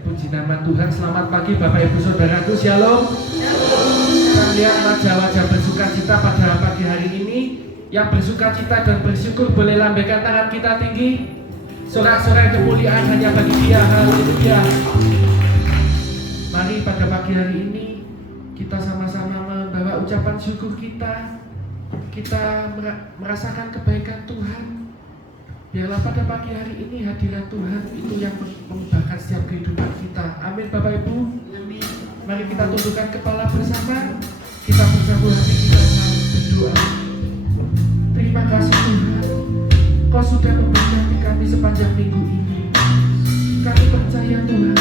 Puji nama Tuhan. Selamat pagi Bapak Ibu Saudaraku. Shalom. Kita lihat wajah-wajah bersukacita pada pagi hari ini. Yang bersukacita dan bersyukur boleh lambaikan tangan kita tinggi. Sorak-sorai kemuliaan hanya bagi Dia. Haleluya. Mari pada pagi hari ini kita sama-sama membawa ucapan syukur kita. Kita merasakan kebaikan Tuhan. Biarlah pada pagi hari ini hadirat Tuhan itu yang mengubahkan setiap kehidupan kita. Amin Bapak Ibu. Amin. Mari kita tundukkan kepala bersama. Kita bersatu hati kita saling berdoa. Terima kasih Tuhan, Kau sudah memberkati kami sepanjang minggu ini. Kami percaya Tuhan,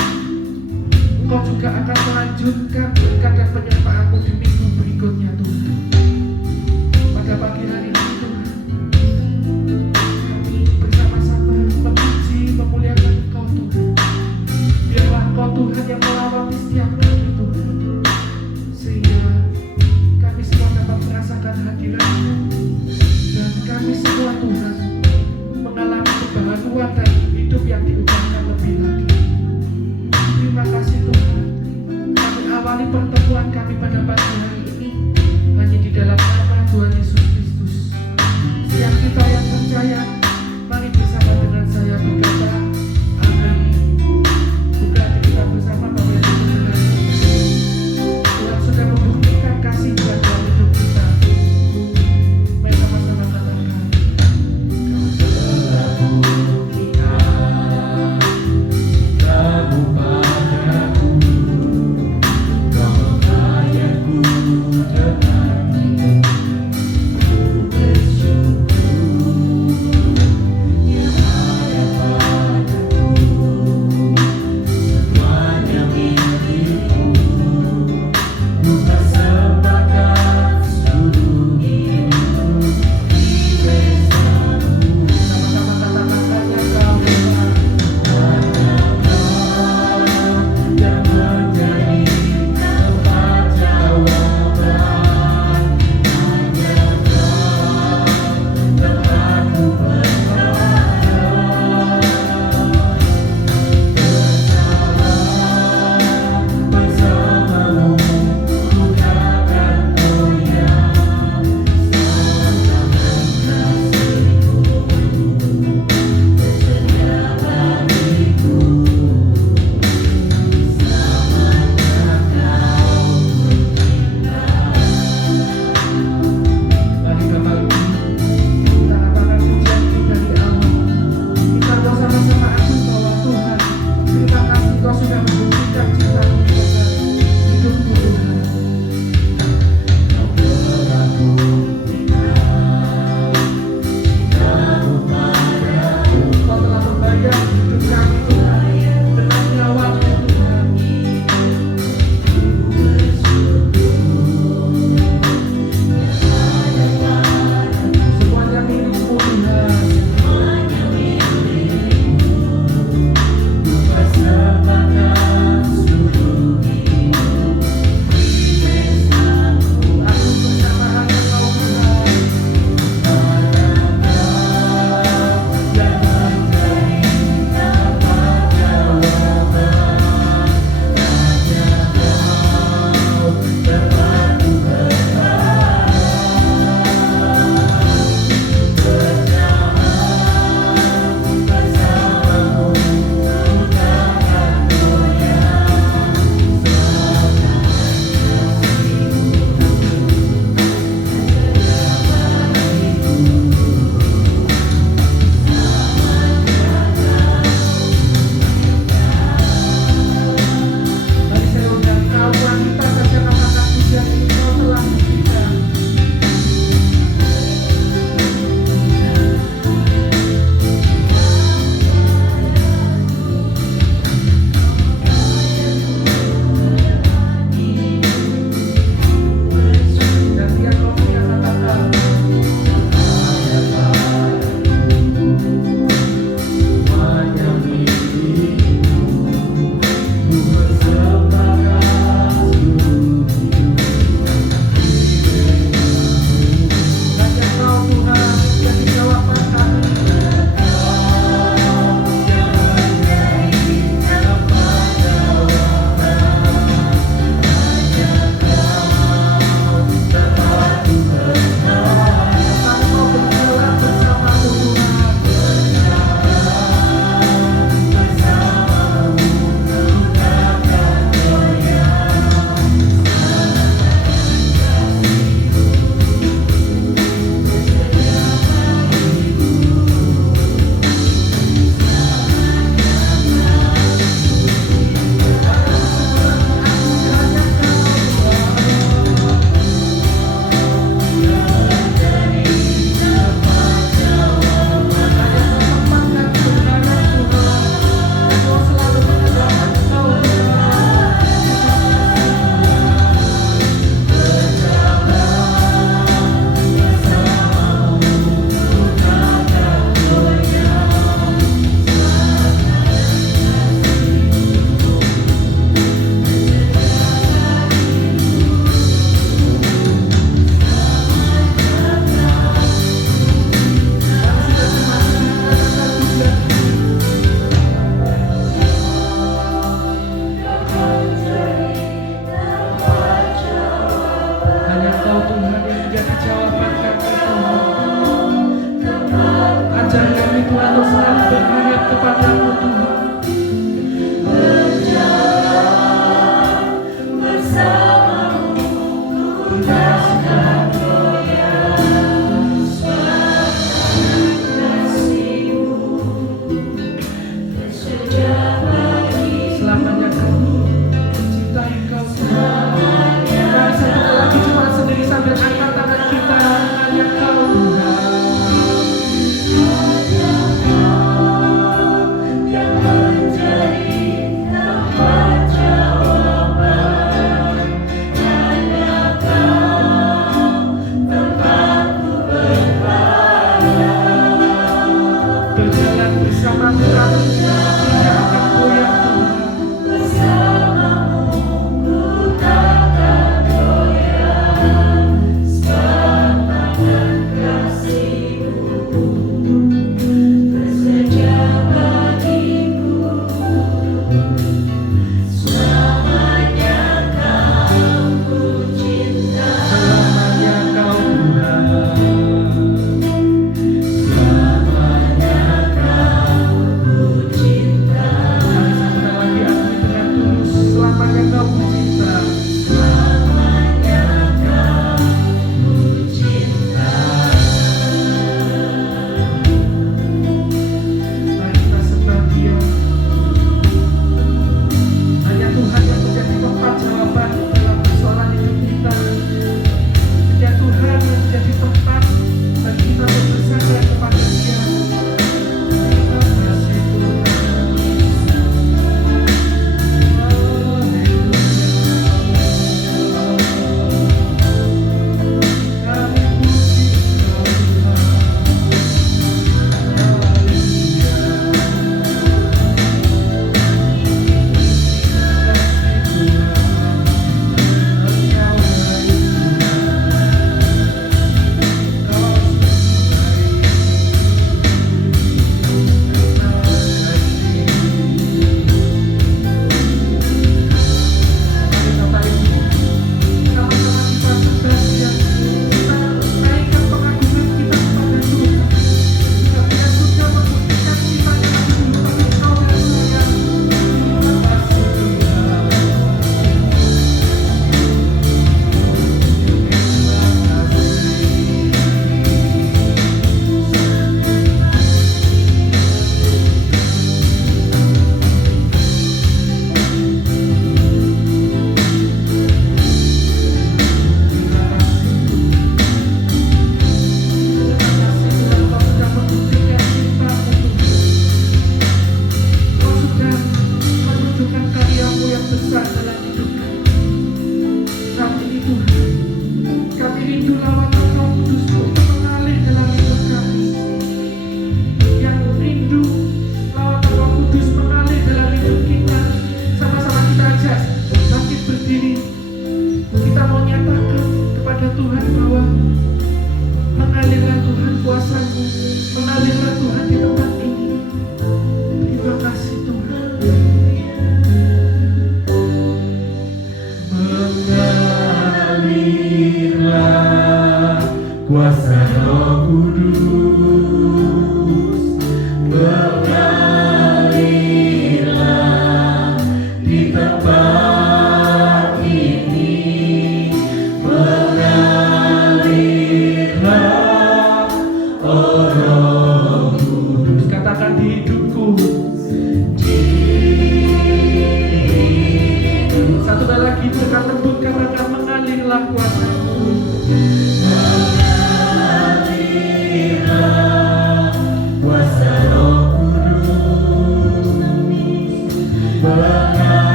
Engkau juga akan melanjutkan berkat dan penyertaan-Mu di minggu berikutnya Tuhan. Pada pagi hari ini Tuhan, kami bersama-sama memuji, memuliakan Engkau Tuhan. Biarlah Engkau Tuhan yang melawati setiap kami Tuhan, sehingga kami semua dapat merasakan hadirat-Mu. Dan kami semua Tuhan mengalami kebaharuan dan hidup yang diubahkan lebih lagi. Terima kasih Tuhan. Kami awali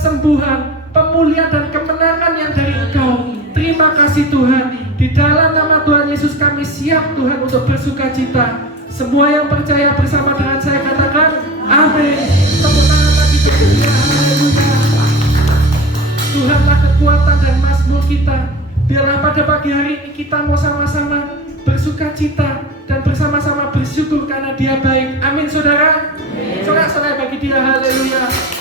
kesembuhan, pemulihan dan kemenangan yang dari Engkau. Terima kasih Tuhan. Di dalam nama Tuhan Yesus kami siap Tuhan untuk bersuka cita. Semua yang percaya bersama dengan saya katakan amin. Tepuk tangan bagi Tuhan. Haleluya. Tuhanlah kekuatan dan mazmur kita. Biarlah pada pagi hari ini kita mau sama-sama bersuka cita dan bersama-sama bersyukur karena Dia baik. Amin saudara. Sorak-sorai bagi Dia. Haleluya.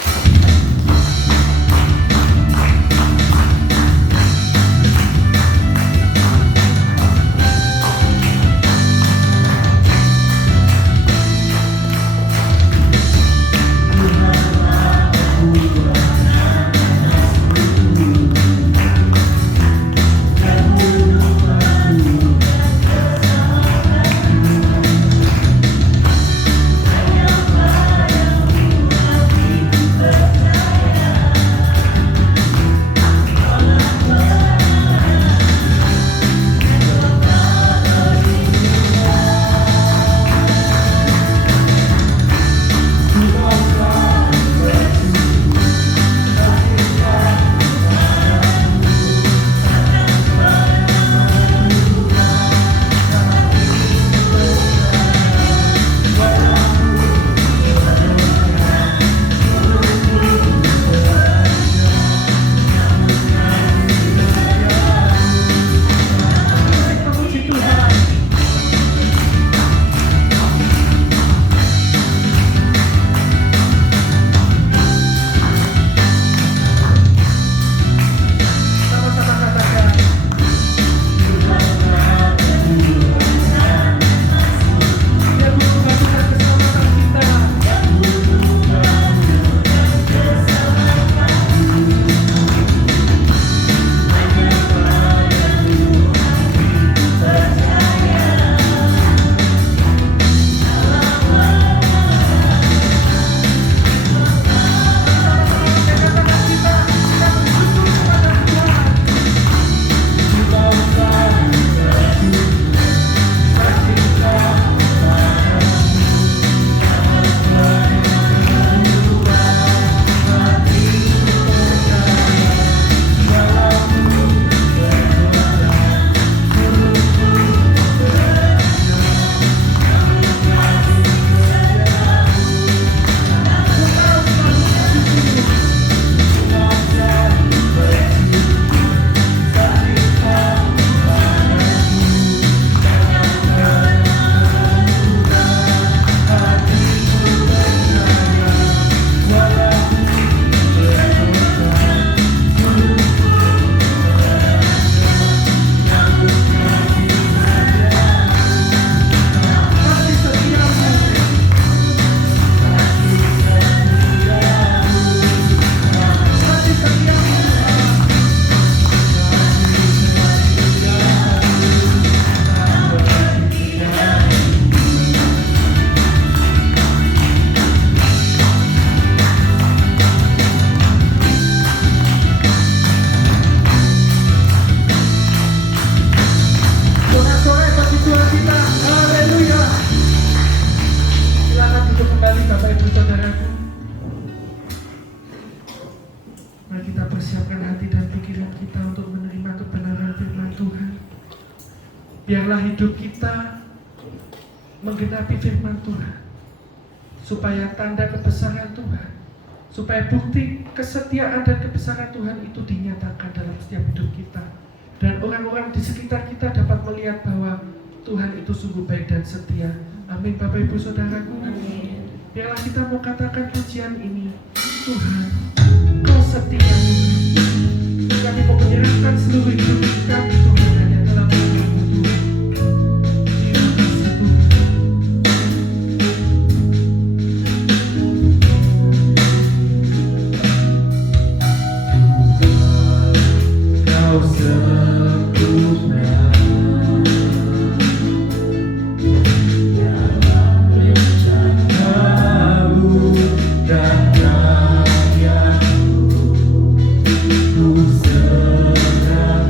Biarlah hidup kita menggenapi firman Tuhan, supaya tanda kebesaran Tuhan, supaya bukti kesetiaan dan kebesaran Tuhan itu dinyatakan dalam setiap hidup kita, dan orang-orang di sekitar kita dapat melihat bahwa Tuhan itu sungguh baik dan setia. Amin. Bapak Ibu Saudaraku, biarlah kita mau katakan pujian ini, Tuhan, Kau setia. Kami mau menyerahkan seluruh hidup kami Tuhan hanya dalam nama-Mu Tuhan. Terima kasih Tuhan. Kau sempurna dalam rencana-Mu dan karya-Mu. Ku serahkan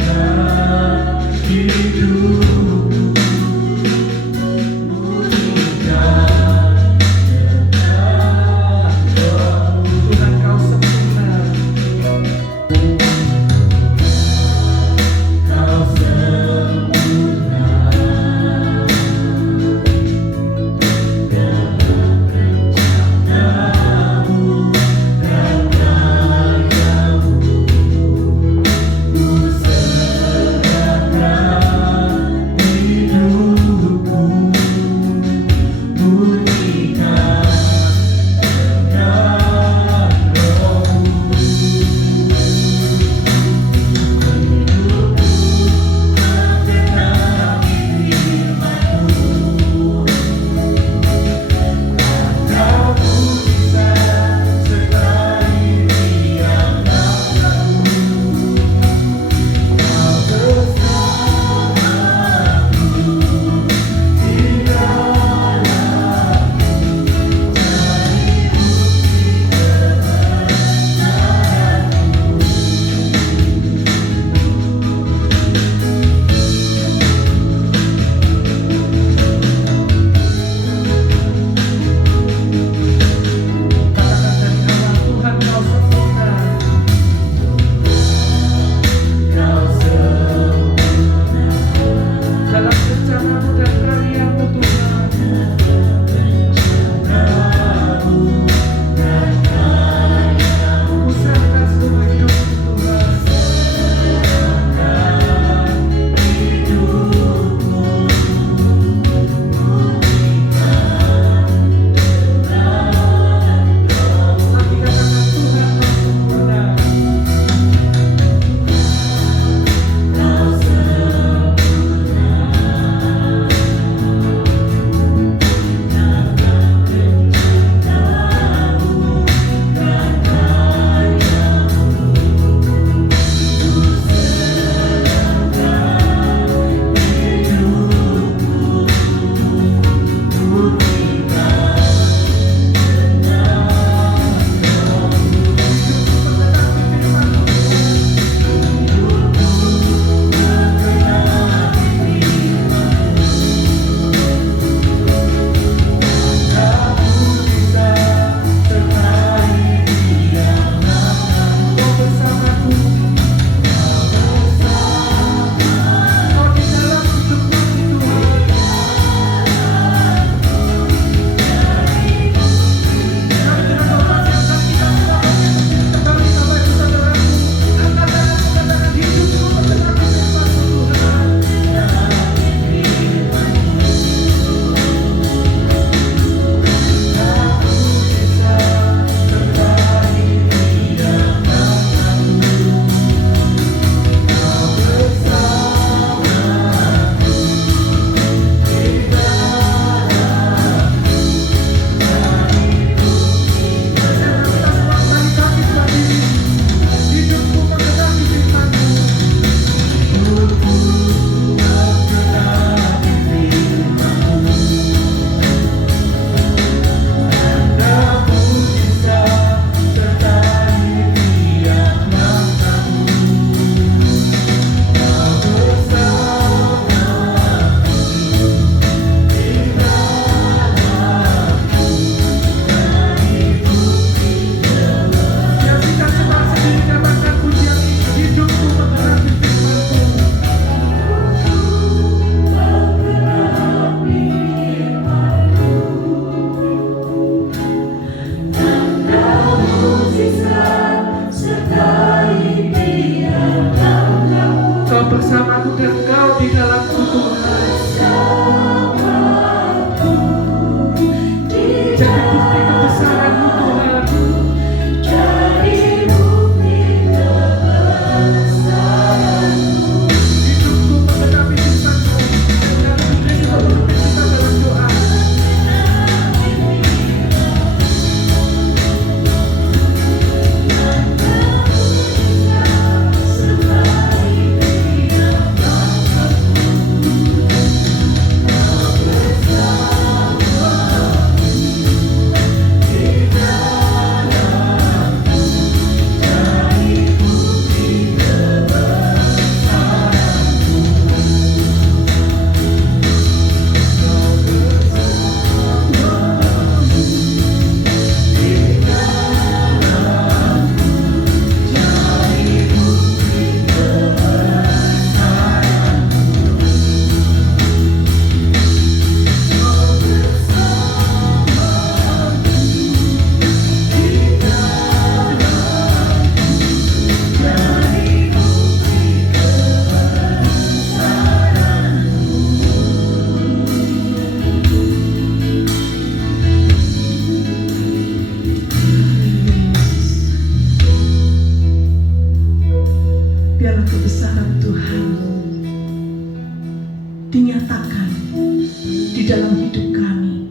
dalam hidup kami,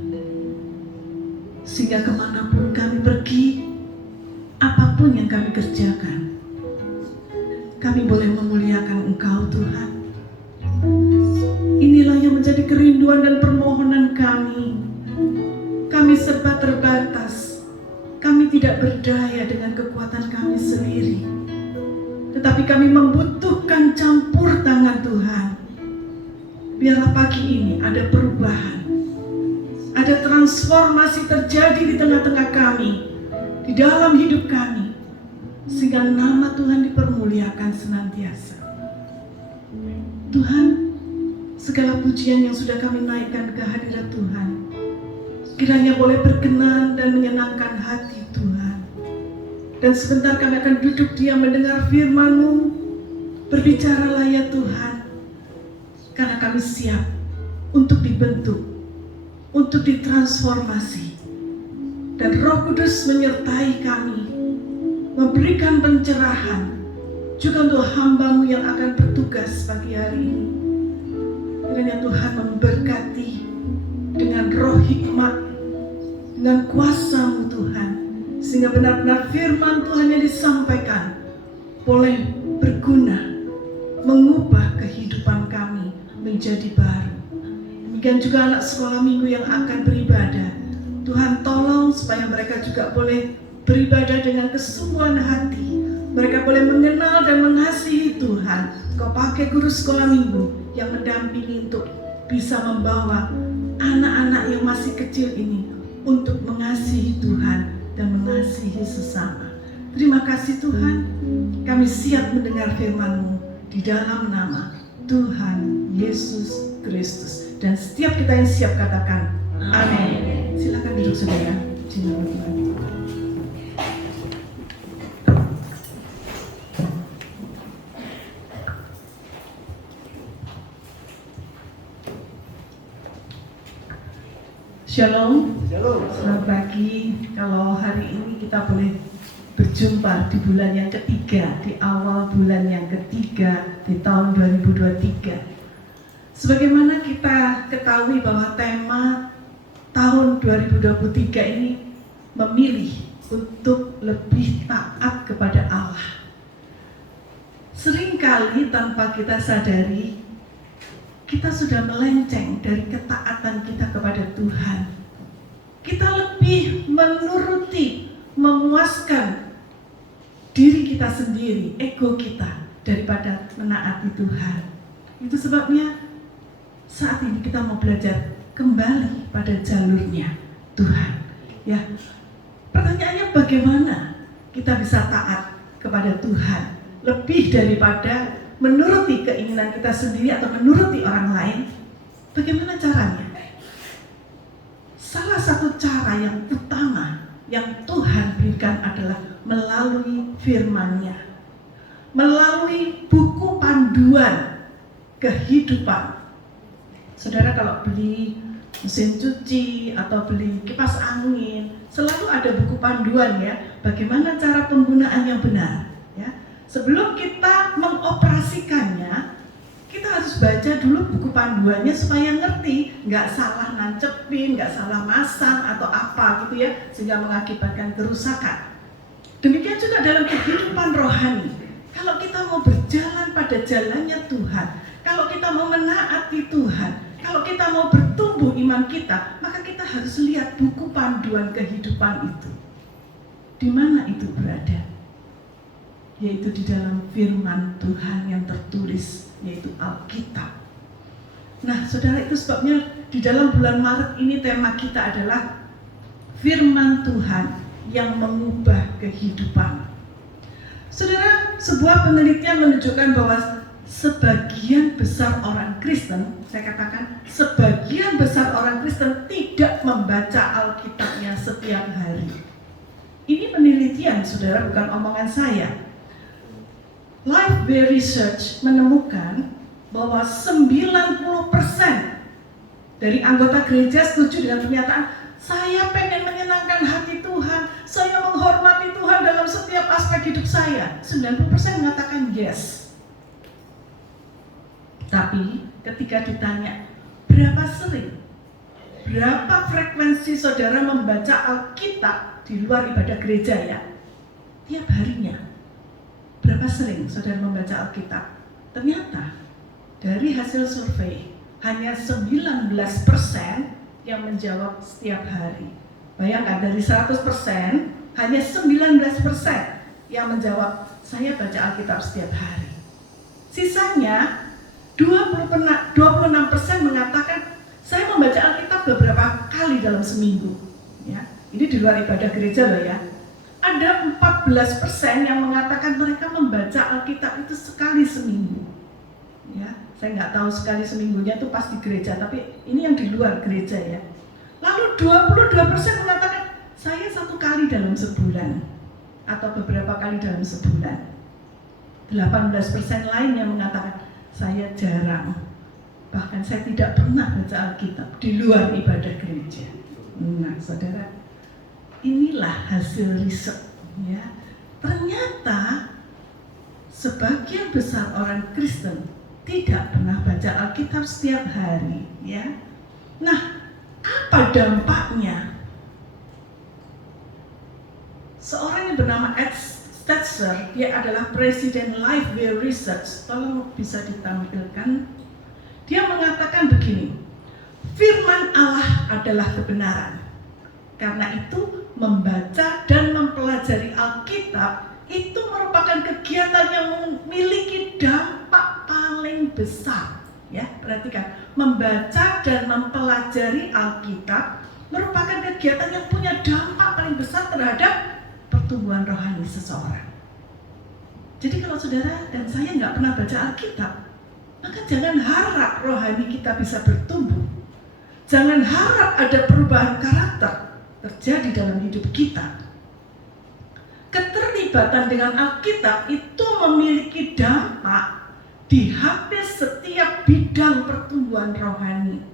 sehingga kemanapun kami pergi, apapun yang kami kerjakan, kami boleh memuliakan Engkau Tuhan. Inilah yang menjadi kerinduan dan permohonan kami. Kami serba terbatas, kami tidak berdaya dengan kekuatan kami sendiri, tetapi kami membutuhkan campur tangan Tuhan. Biarlah pagi ini ada perubahan, ada transformasi terjadi di tengah-tengah kami, di dalam hidup kami, sehingga nama Tuhan dipermuliakan senantiasa. Tuhan, segala pujian yang sudah kami naikkan ke hadirat Tuhan, kiranya boleh berkenan dan menyenangkan hati Tuhan. Dan sebentar kami akan duduk diam mendengar firman-Mu. Berbicaralah ya Tuhan, karena kami siap untuk dibentuk, untuk ditransformasi. Dan Roh Kudus menyertai kami, memberikan pencerahan juga untuk hamba-Mu yang akan bertugas pagi hari ini. Kiranya Tuhan memberkati dengan roh hikmat, dengan kuasa-Mu Tuhan, sehingga benar-benar firman Tuhan yang disampaikan boleh berguna, mengubah kehidupan kami menjadi baru. Demikian juga anak sekolah minggu yang akan beribadah, Tuhan tolong supaya mereka juga boleh beribadah dengan kesungguhan hati. Mereka boleh mengenal dan mengasihi Tuhan. Kau pakai guru sekolah minggu yang mendampingi untuk bisa membawa anak-anak yang masih kecil ini untuk mengasihi Tuhan dan mengasihi sesama. Terima kasih Tuhan, kami siap mendengar firman-Mu di dalam nama Tuhan Yesus Kristus. Dan setiap kita yang siap katakan amin. Silakan duduk saudara di nama Tuhan. Shalom. Selamat pagi. Kalau hari ini kita boleh berjumpa di bulan yang ketiga, di awal bulan yang ketiga di tahun 2023. Sebagaimana kita ketahui bahwa tema tahun 2023 ini memilih untuk lebih taat kepada Allah. Seringkali tanpa kita sadari, kita sudah melenceng dari ketaatan kita kepada Tuhan. Kita lebih menuruti, memuaskan diri kita sendiri, ego kita, daripada menaati Tuhan. Itu sebabnya saat ini kita mau belajar kembali pada jalurnya Tuhan. Ya, pertanyaannya bagaimana kita bisa taat kepada Tuhan lebih daripada menuruti keinginan kita sendiri atau menuruti orang lain? Bagaimana caranya? Salah satu cara yang utama yang Tuhan berikan adalah melalui firman-Nya, melalui buku panduan kehidupan. Saudara kalau beli mesin cuci atau beli kipas angin, selalu ada buku panduan ya, bagaimana cara penggunaan yang benar. Ya. Sebelum kita mengoperasikannya, kita harus baca dulu buku panduannya supaya ngerti, nggak salah nancepin, nggak salah masang atau apa gitu ya, sehingga mengakibatkan kerusakan. Demikian juga dalam kehidupan rohani. Kalau kita mau berjalan pada jalannya Tuhan, kalau kita mau menaati Tuhan, kalau kita mau bertumbuh iman kita, maka kita harus lihat buku panduan kehidupan itu. Di mana itu berada? Yaitu di dalam firman Tuhan yang tertulis, yaitu Alkitab. Nah, saudara, itu sebabnya di dalam bulan Maret ini tema kita adalah firman Tuhan yang mengubah kehidupan. Saudara, sebuah penelitian menunjukkan bahwa sebagian besar orang Kristen, saya katakan sebagian besar orang Kristen tidak membaca Alkitabnya setiap hari. Ini penelitian, saudara, bukan omongan saya. Lifeway Research menemukan bahwa 90% dari anggota gereja setuju dengan pernyataan, saya pengen menyenangkan hati Tuhan, saya menghormati Tuhan dalam setiap aspek hidup saya. 90% mengatakan yes. Tapi ketika ditanya berapa sering berapa frekuensi saudara membaca Alkitab di luar ibadah gereja ya? Tiap harinya. Berapa sering saudara membaca Alkitab? Ternyata dari hasil survei hanya 19% yang menjawab setiap hari. Bayangkan dari 100% hanya 19% yang menjawab saya baca Alkitab setiap hari. Sisanya 26% mengatakan saya membaca Alkitab beberapa kali dalam seminggu. Ya, ini di luar ibadah gereja loh ya. Ada 14% yang mengatakan mereka membaca Alkitab itu sekali seminggu. Ya, saya nggak tahu sekali seminggunya itu pas di gereja, tapi ini yang di luar gereja ya. Lalu 22% mengatakan saya 1 kali dalam sebulan atau beberapa kali dalam sebulan. 18% lain yang mengatakan saya jarang, bahkan saya tidak pernah baca Alkitab di luar ibadah gereja. Nah, saudara, inilah hasil riset ya. Ternyata sebagian besar orang Kristen tidak pernah baca Alkitab setiap hari ya. Nah, apa dampaknya? Seorang yang bernama Ed Stetzer, dia adalah Presiden Lifeway Research, tolong bisa ditampilkan. Dia mengatakan begini, firman Allah adalah kebenaran. Karena itu membaca dan mempelajari Alkitab itu merupakan kegiatan yang memiliki dampak paling besar. Ya, perhatikan, membaca dan mempelajari Alkitab merupakan kegiatan yang punya dampak paling besar terhadap pertumbuhan rohani seseorang. Jadi kalau saudara dan saya nggak pernah baca Alkitab, maka jangan harap rohani kita bisa bertumbuh. Jangan harap ada perubahan karakter terjadi dalam hidup kita. Keterlibatan dengan Alkitab itu memiliki dampak di hampir setiap bidang pertumbuhan rohani.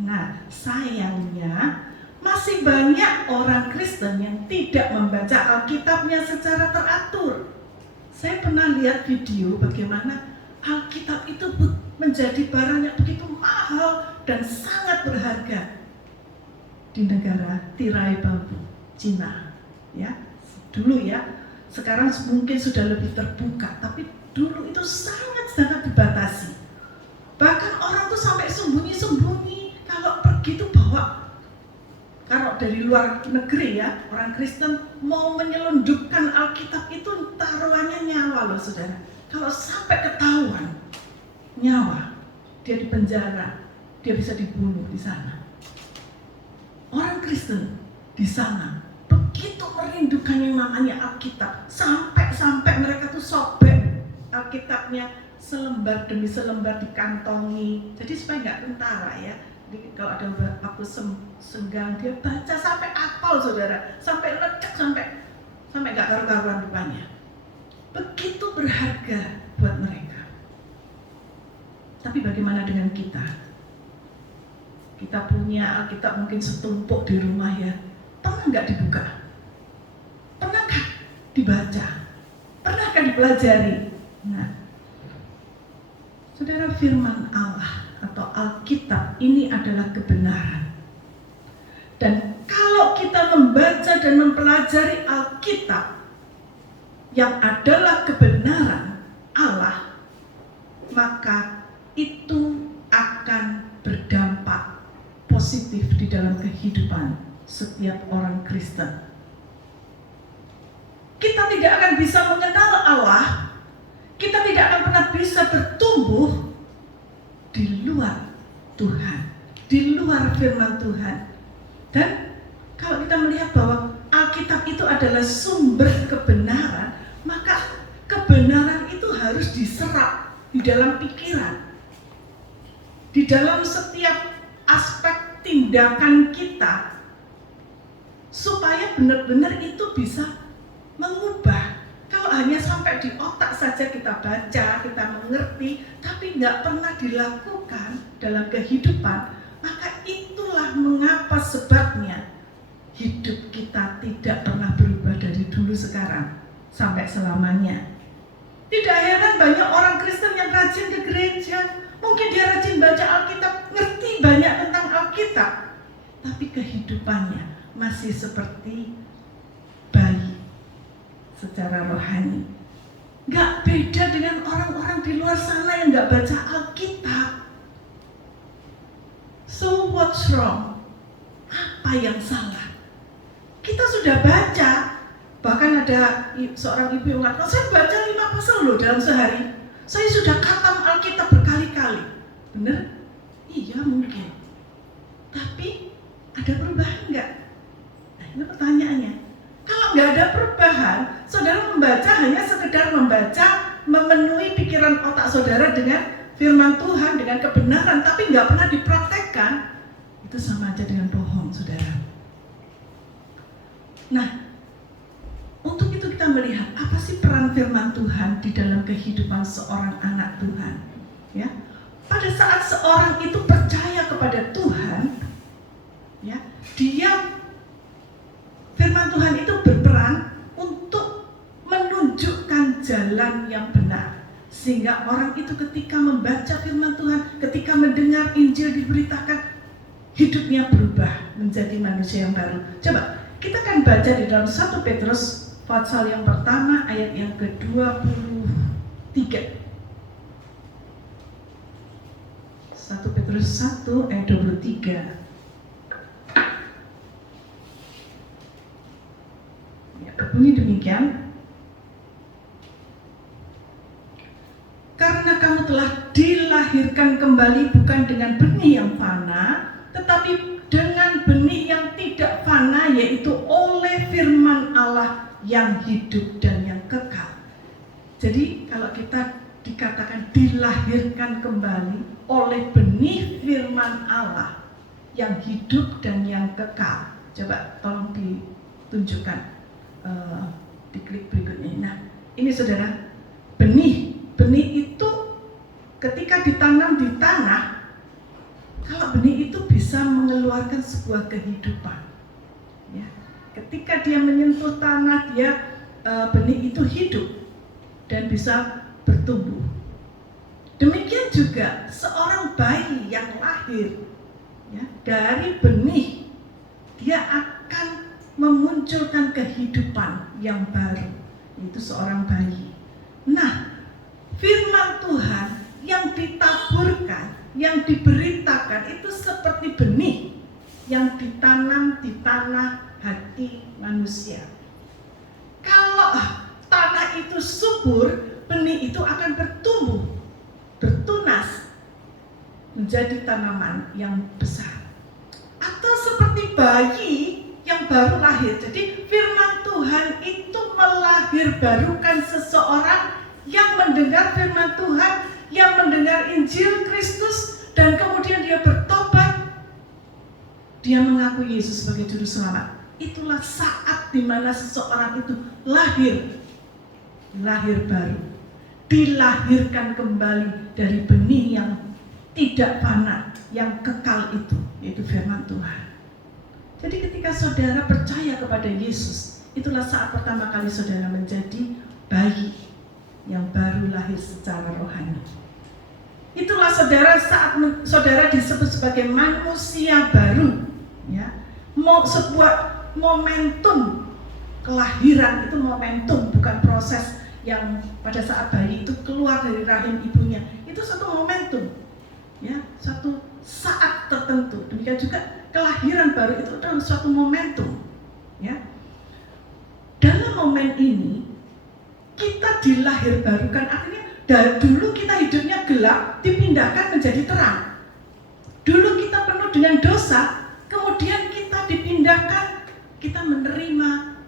Nah, sayangnya masih banyak orang Kristen yang tidak membaca Alkitabnya secara teratur. Saya pernah lihat video bagaimana Alkitab itu menjadi barang yang begitu mahal dan sangat berharga di negara tirai bambu, Cina. Ya, dulu ya, sekarang mungkin sudah lebih terbuka, tapi dulu itu sangat dibatasi. Bahkan orang tuh sampai sembunyi-sembunyi kalau pergi tuh bawa. Kalau dari luar negeri ya, orang Kristen mau menyelundupkan Alkitab itu taruhannya nyawa loh saudara. Kalau sampai ketahuan nyawa, dia dipenjara, dia bisa dibunuh di sana. Orang Kristen di sana begitu merindukan yang namanya Alkitab, sampai mereka tuh sobek Alkitabnya selembar demi selembar dikantongi. Jadi supaya nggak kentara ya. Jadi kalau ada waktu senggang dia baca sampai hafal saudara, sampai lecek, sampai nggak karu-karuan rupanya. Begitu berharga buat mereka. Tapi bagaimana dengan kita? Kita punya Alkitab mungkin setumpuk di rumah ya. Pernah nggak dibuka? Pernahkah dibaca? Pernahkah dipelajari? Nah, saudara, firman Allah atau Alkitab ini adalah kebenaran. Dan kalau kita membaca dan mempelajari Alkitab yang adalah kebenaran Allah, maka itu akan berdampak positif di dalam kehidupan setiap orang Kristen. Kita tidak akan bisa mengenal Allah, kita tidak akan pernah bisa bertumbuh di luar Tuhan, di luar firman Tuhan. Dan kalau kita melihat bahwa Alkitab itu adalah sumber kebenaran, maka kebenaran itu harus diserap di dalam pikiran, di dalam setiap aspek tindakan kita, supaya benar-benar itu bisa mengubah. Kalau hanya sampai di otak saja kita baca, kita mengerti, tapi nggak pernah dilakukan dalam kehidupan, maka itulah mengapa sebabnya hidup kita tidak pernah berubah dari dulu sekarang sampai selamanya. Tidak heran banyak orang Kristen yang rajin ke gereja, mungkin dia rajin baca Alkitab, ngerti banyak tentang Alkitab, tapi kehidupannya masih seperti bayi secara rohani. Gak beda dengan orang-orang di luar sana yang gak baca Alkitab. So what's wrong? Apa yang salah? Kita sudah baca, bahkan ada seorang ibu yang mengatakan, saya baca 5 pasal loh dalam sehari. Saya sudah khatam Alkitab berkali-kali. Benar? Iya mungkin. Tapi ada perubahan nggak? Nah ini pertanyaannya. Kalau nggak ada perubahan, saudara membaca hanya sekedar membaca, memenuhi pikiran otak saudara dengan firman Tuhan, dengan kebenaran, tapi nggak pernah dipraktekkan, itu sama aja dengan bohong, saudara. Nah, untuk itu kita melihat apa sih peran firman Tuhan di dalam kehidupan seorang anak Tuhan. Ya, pada saat seorang itu percaya kepada Tuhan, ya, firman Tuhan itu berperan untuk menunjukkan jalan yang benar, sehingga orang itu ketika membaca firman Tuhan, ketika mendengar Injil diberitakan, hidupnya berubah menjadi manusia yang baru. Coba kita akan baca di dalam 1 Petrus pasal yang pertama ayat yang ke-23. 1 Petrus 1 ayat 23. Ya, berbunyi demikian. Karena kamu telah dilahirkan kembali bukan dengan benih yang fana, tetapi dengan benih yang tidak fana, yaitu oleh firman Allah yang hidup dan yang kekal. Jadi kalau kita dikatakan dilahirkan kembali oleh benih firman Allah yang hidup dan yang kekal. Coba tolong ditunjukkan, diklik berikutnya. Nah ini saudara, benih itu ketika ditanam di tanah, kalau benih itu bisa mengeluarkan sebuah kehidupan. Ya. Ketika dia menyentuh tanah, benih itu hidup dan bisa bertumbuh. Demikian juga seorang bayi yang lahir, ya, dari benih, dia akan memunculkan kehidupan yang baru, yaitu seorang bayi. Nah, firman Tuhan yang ditaburkan, yang diberitakan itu seperti benih yang ditanam di tanah hati manusia. Kalau tanah itu subur, benih itu akan bertumbuh, bertunas menjadi tanaman yang besar. Atau seperti bayi yang baru lahir. Jadi firman Tuhan itu melahirbarukan seseorang yang mendengar firman Tuhan, yang mendengar Injil Kristus, dan kemudian dia bertobat, dia mengaku Yesus sebagai juru selamat. Itulah saat dimana seseorang itu lahir baru, dilahirkan kembali dari benih yang tidak fana, yang kekal itu, yaitu firman Tuhan. Jadi ketika saudara percaya kepada Yesus, itulah saat pertama kali saudara menjadi bayi yang baru lahir secara rohani. Itulah saudara saat saudara disebut sebagai manusia baru, ya. Sebuah momentum kelahiran itu momentum, bukan proses yang pada saat bayi itu keluar dari rahim ibunya. Itu satu momentum, ya, satu saat tertentu. Demikian juga kelahiran baru itu adalah suatu momentum, ya. Dalam momen ini kita dilahirbarukan, artinya dulu kita hidupnya gelap, dipindahkan menjadi terang. Dulu kita penuh dengan dosa, kemudian kita dipindahkan, kita menerima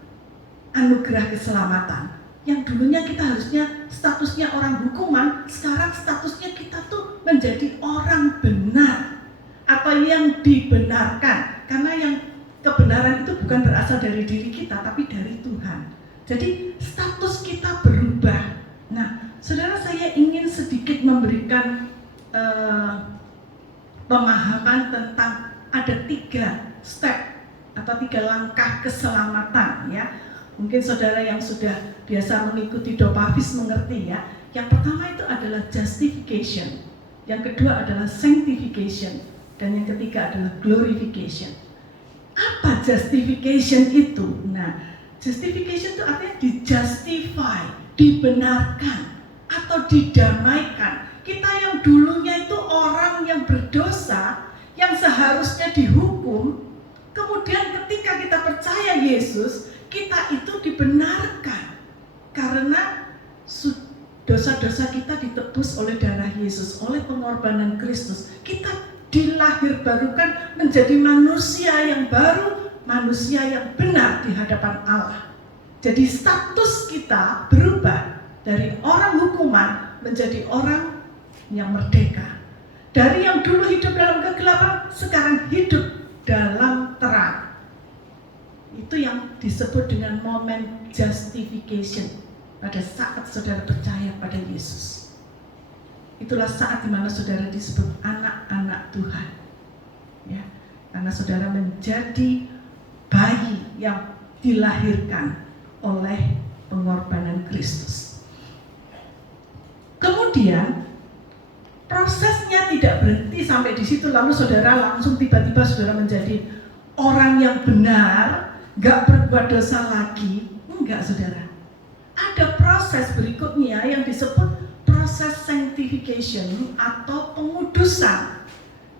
anugerah keselamatan. Yang dulunya kita harusnya statusnya orang hukuman, sekarang statusnya kita tuh menjadi orang benar atau yang dibenarkan. Karena yang kebenaran itu bukan berasal dari diri kita, tapi dari Tuhan. Jadi status kita berubah. Nah, saudara, saya ingin sedikit memberikan pemahaman tentang ada 3 step atau 3 langkah keselamatan, ya. Mungkin saudara yang sudah biasa mengikuti Dopafis mengerti, ya. Yang pertama itu adalah justification, yang kedua adalah sanctification, dan yang ketiga adalah glorification. Apa justification itu? Nah, justification itu artinya di-justify, dibenarkan atau didamaikan. Kita yang dulunya itu orang yang berdosa, yang seharusnya dihukum, kemudian ketika kita percaya Yesus, kita itu dibenarkan karena dosa-dosa kita ditebus oleh darah Yesus, oleh pengorbanan Kristus. Kita dilahirbarukan menjadi manusia yang baru, manusia yang benar di hadapan Allah. Jadi status kita berubah dari orang hukuman menjadi orang yang merdeka. Dari yang dulu hidup dalam kegelapan, sekarang hidup dalam terang. Itu yang disebut dengan momen justification. Pada saat saudara percaya pada Yesus, itulah saat dimana saudara disebut anak-anak Tuhan, ya, karena saudara menjadi bayi yang dilahirkan oleh pengorbanan Kristus. Kemudian prosesnya tidak berhenti sampai di situ, lalu saudara langsung tiba-tiba saudara menjadi orang yang benar, gak berbuat dosa lagi. Enggak, saudara. Ada proses berikutnya yang disebut proses sanctification atau pengudusan.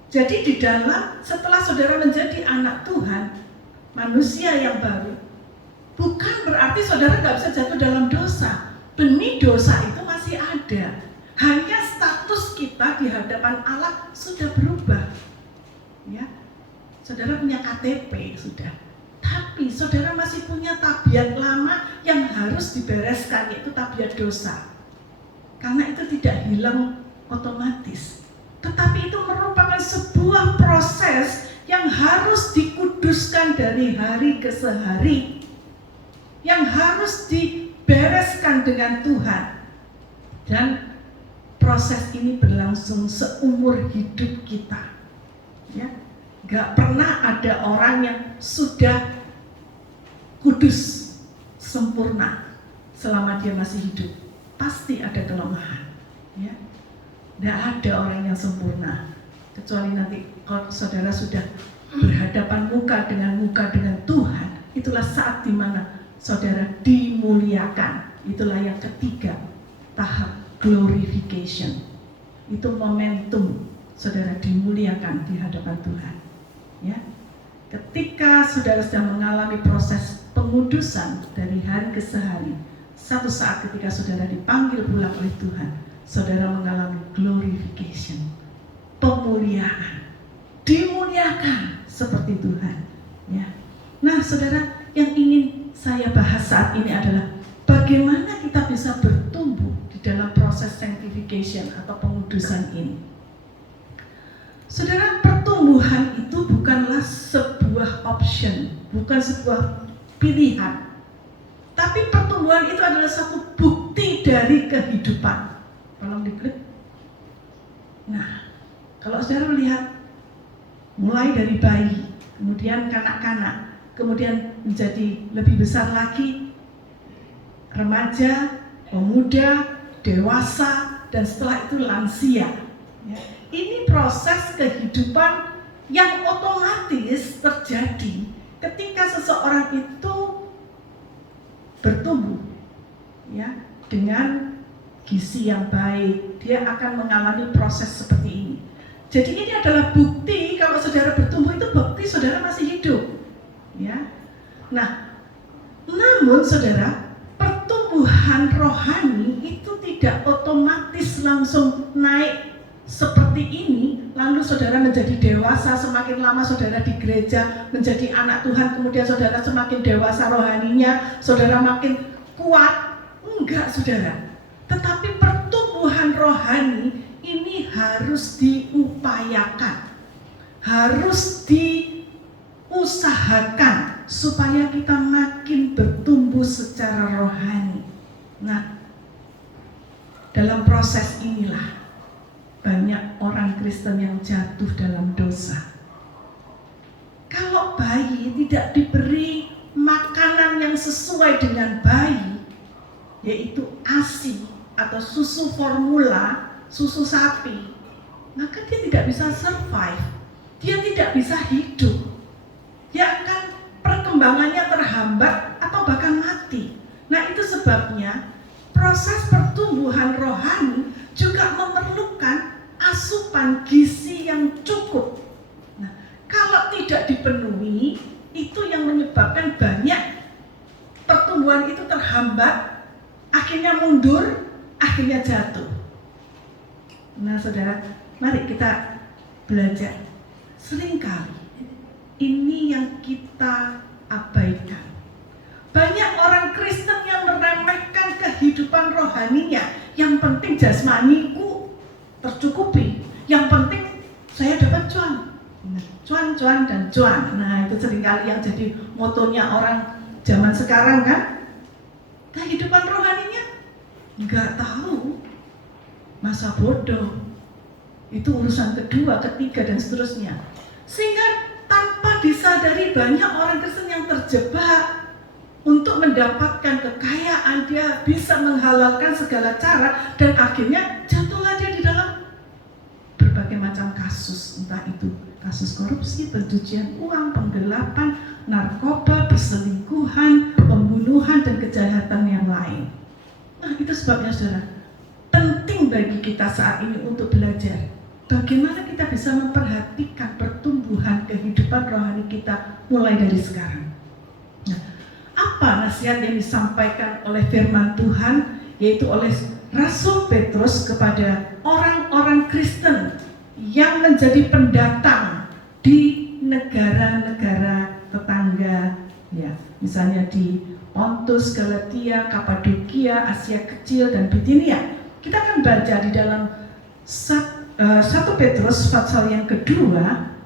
Jadi di dalam, setelah saudara menjadi anak Tuhan, manusia yang baru, bukan berarti saudara gak bisa jatuh dalam dosa. Benih dosa itu masih ada. Hanya status kita di hadapan Allah sudah berubah. Ya, saudara punya KTP sudah. Tapi saudara masih punya tabiat lama yang harus dibereskan, yaitu tabiat dosa. Karena itu tidak hilang otomatis. Tetapi itu merupakan sebuah proses yang harus dikuduskan dari hari ke hari. Yang harus dibereskan dengan Tuhan. Dan proses ini berlangsung seumur hidup kita. Ya. Gak pernah ada orang yang sudah kudus, sempurna selama dia masih hidup. Pasti ada kelemahan, ya. Gak ada orang yang sempurna, kecuali nanti kalau saudara sudah berhadapan muka dengan Tuhan. Itulah saat dimana saudara dimuliakan. Itulah yang ketiga, tahap glorification. Itu momentum saudara dimuliakan di hadapan Tuhan. Ya, ketika saudara sedang mengalami proses pengudusan dari hari ke hari, satu saat ketika saudara dipanggil pulang oleh Tuhan, saudara mengalami glorification, pemuliaan, dimuliakan seperti Tuhan. Ya, nah saudara, yang ingin saya bahas saat ini adalah bagaimana kita bisa bertumbuh di dalam proses sanctification atau pengudusan ini. Saudara, pertumbuhan itu bukanlah sebuah option, bukan sebuah pilihan. Tapi pertumbuhan itu adalah satu bukti dari kehidupan. Tolong diklik. Nah, kalau saudara melihat mulai dari bayi, kemudian kanak-kanak, kemudian menjadi lebih besar lagi, remaja, pemuda, dewasa, dan setelah itu lansia. Ya. Ini proses kehidupan yang otomatis terjadi ketika seseorang itu bertumbuh, ya, dengan gizi yang baik. Dia akan mengalami proses seperti ini. Jadi ini adalah bukti kalau saudara bertumbuh, itu bukti saudara masih hidup, ya. Nah, namun saudara, pertumbuhan rohani itu tidak otomatis langsung naik seperti ini, lalu saudara menjadi dewasa, semakin lama saudara di gereja menjadi anak Tuhan, kemudian saudara semakin dewasa rohaninya, saudara makin kuat. Enggak, saudara. Tetapi pertumbuhan rohani ini harus diupayakan, harus diusahakan supaya kita makin bertumbuh secara rohani. Nah, dalam proses inilah banyak orang Kristen yang jatuh dalam dosa. Kalau bayi tidak diberi makanan yang sesuai dengan bayi, yaitu ASI atau susu formula, susu sapi, maka dia tidak bisa survive, dia tidak bisa hidup. Ya, perkembangannya terhambat atau bahkan mati. Nah, itu sebabnya proses pertumbuhan rohani juga memerlukan asupan gizi yang cukup. Nah, kalau tidak dipenuhi, itu yang menyebabkan banyak pertumbuhan itu terhambat, akhirnya mundur, akhirnya jatuh. Nah, saudara, mari kita belajar. Seringkali ini yang kita abaikan. Banyak orang Kristen yang meremehkan kehidupan rohaninya. Yang penting jasmaniku tercukupi. Yang penting saya dapat cuan. Cuan, cuan, dan cuan. Nah, itu seringkali yang jadi motonya orang zaman sekarang kan. Kehidupan rohaninya nggak tahu. Masa bodoh. Itu urusan kedua, ketiga, dan seterusnya. Sehingga tanpa disadari banyak orang Kristen yang terjebak. Untuk mendapatkan kekayaan, dia bisa menghalalkan segala cara dan akhirnya jatuhlah dia di dalam berbagai macam kasus, entah itu kasus korupsi, pencucian uang, penggelapan, narkoba, perselingkuhan, pembunuhan, dan kejahatan yang lain. Nah, itu sebabnya saudara, penting bagi kita saat ini untuk belajar bagaimana kita bisa memperhatikan pertumbuhan kehidupan rohani kita mulai dari sekarang. Nah, apa nasihat yang disampaikan oleh firman Tuhan, yaitu oleh Rasul Petrus kepada orang-orang Kristen yang menjadi pendatang di negara-negara tetangga, ya, misalnya di Pontus, Galatia, Kapadokia, Asia Kecil, dan Bitinia. Kita akan baca di dalam 1 Petrus pasal yang kedua,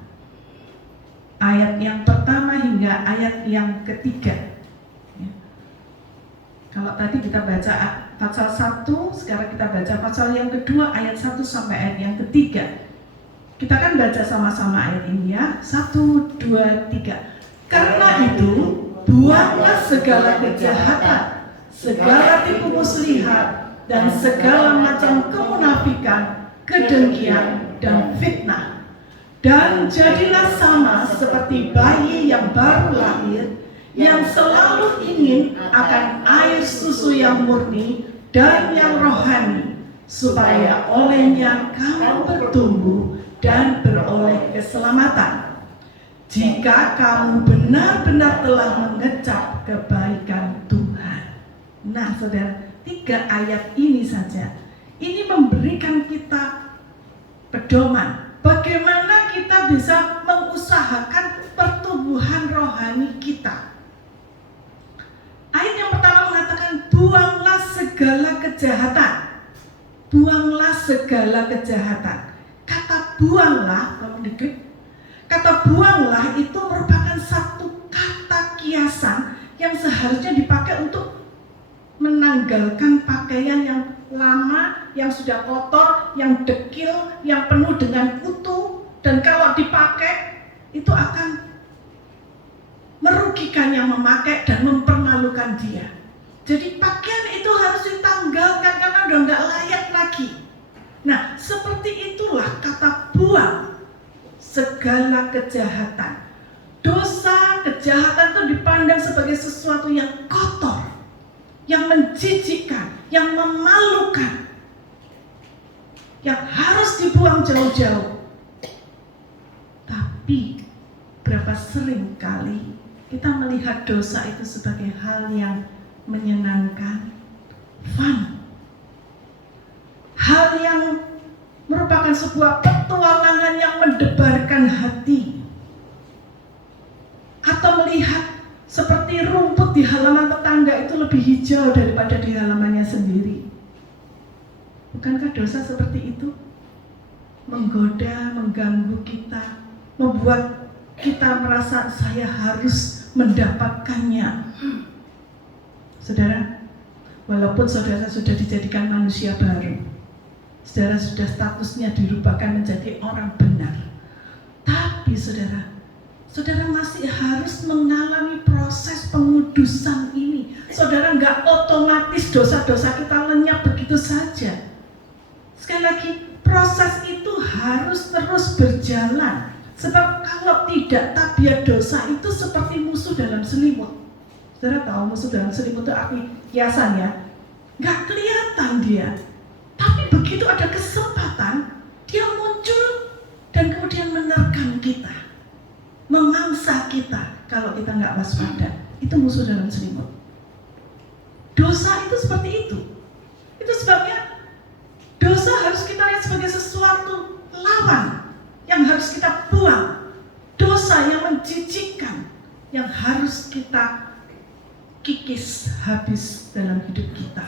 ayat yang pertama hingga ayat yang ketiga. Kalau tadi kita baca pasal 1, sekarang kita baca pasal yang kedua ayat 1 sampai ayat yang ketiga. Kita akan baca sama-sama ayat ini ya. 1, 2, 3. Karena itu, buanglah segala kejahatan, segala tipu muslihat, dan segala macam kemunafikan, kedengkian, dan fitnah. Dan jadilah sama seperti bayi yang baru lahir, yang selalu ingin akan air susu yang murni dan yang rohani, supaya olehnya kamu bertumbuh dan beroleh keselamatan. Jika kamu benar-benar telah mengecap kebaikan Tuhan. Nah, saudara, 3 ayat ini saja, ini memberikan kita pedoman bagaimana kita bisa mengusahakan pertumbuhan rohani kita. Ayat yang pertama mengatakan, buanglah segala kejahatan. Buanglah segala kejahatan. Kata buanglah, kamu diklik. Kata buanglah itu merupakan satu kata kiasan yang seharusnya dipakai untuk menanggalkan pakaian yang lama, yang sudah kotor, yang dekil, yang penuh dengan kutu. Dan kalau dipakai, itu akan merugikan yang memakai dan mempermalukan dia. Jadi pakaian itu harus ditanggalkan karena udah nggak layak lagi. Nah, seperti itulah kata buang segala kejahatan. Dosa, kejahatan itu dipandang sebagai sesuatu yang kotor, yang menjijikkan, yang memalukan, yang harus dibuang jauh-jauh. Tapi berapa sering kali kita melihat dosa itu sebagai hal yang menyenangkan, fun, hal yang merupakan sebuah petualangan yang mendebarkan hati, atau melihat seperti rumput di halaman tetangga itu lebih hijau daripada di halamannya sendiri. Bukankah dosa seperti itu menggoda, mengganggu kita, membuat kita merasa saya harus mendapatkannya? Saudara, walaupun saudara sudah dijadikan manusia baru, saudara sudah statusnya dirubahkan menjadi orang benar, tapi saudara masih harus mengalami proses pengudusan ini. Saudara nggak otomatis dosa-dosa kita lenyap begitu saja. Sekali lagi, proses itu harus terus berjalan. Sebab kalau tidak, tabiat dosa itu seperti musuh dalam selimut. Saudara tahu musuh dalam selimut itu arti kiasan ya. Nggak kelihatan dia. Tapi begitu ada kesempatan, dia muncul dan kemudian menerkam kita. Memangsa kita kalau kita nggak waspada. Itu musuh dalam selimut. Dosa itu seperti itu. Itu sebabnya dosa harus kita lihat sebagai sesuatu lawan yang harus kita buang, dosa yang menjijikkan yang harus kita kikis habis dalam hidup kita.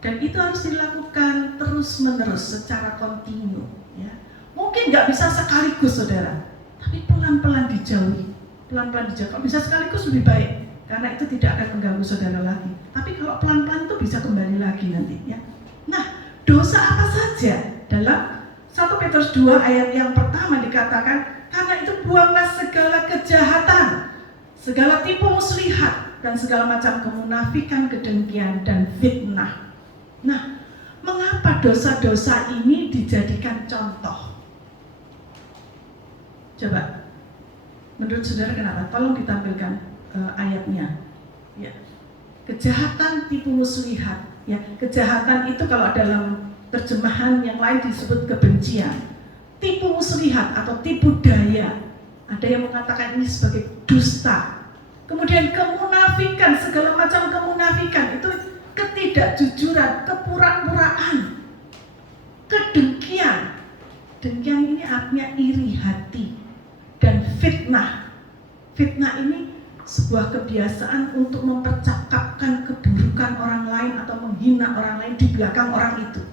Dan itu harus dilakukan terus-menerus secara kontinu ya. Mungkin nggak bisa sekaligus saudara, tapi pelan-pelan dijauhi. Pelan-pelan dijauhi. Kalau bisa sekaligus lebih baik, karena itu tidak akan mengganggu saudara lagi. Tapi kalau pelan-pelan itu bisa kembali lagi nanti ya. Nah, dosa apa saja? Dalam 1 Petrus 2 ayat yang pertama dikatakan, karena itu buanglah segala kejahatan, segala tipu muslihat, dan segala macam kemunafikan, kedengkian, dan fitnah. Nah, mengapa dosa-dosa ini dijadikan contoh? Coba, menurut saudara kenapa? Tolong ditampilkan ayatnya. Ya. Kejahatan, tipu muslihat. Ya, kejahatan itu kalau dalam terjemahan yang lain disebut kebencian. Tipu muslihat atau tipu daya. Ada yang mengatakan ini sebagai dusta. Kemudian kemunafikan, segala macam kemunafikan itu ketidakjujuran, kepura-puraan, kedengkian. Dengkian ini artinya iri hati. Dan fitnah. Fitnah ini sebuah kebiasaan untuk mempercakapkan keburukan orang lain atau menghina orang lain di belakang orang itu.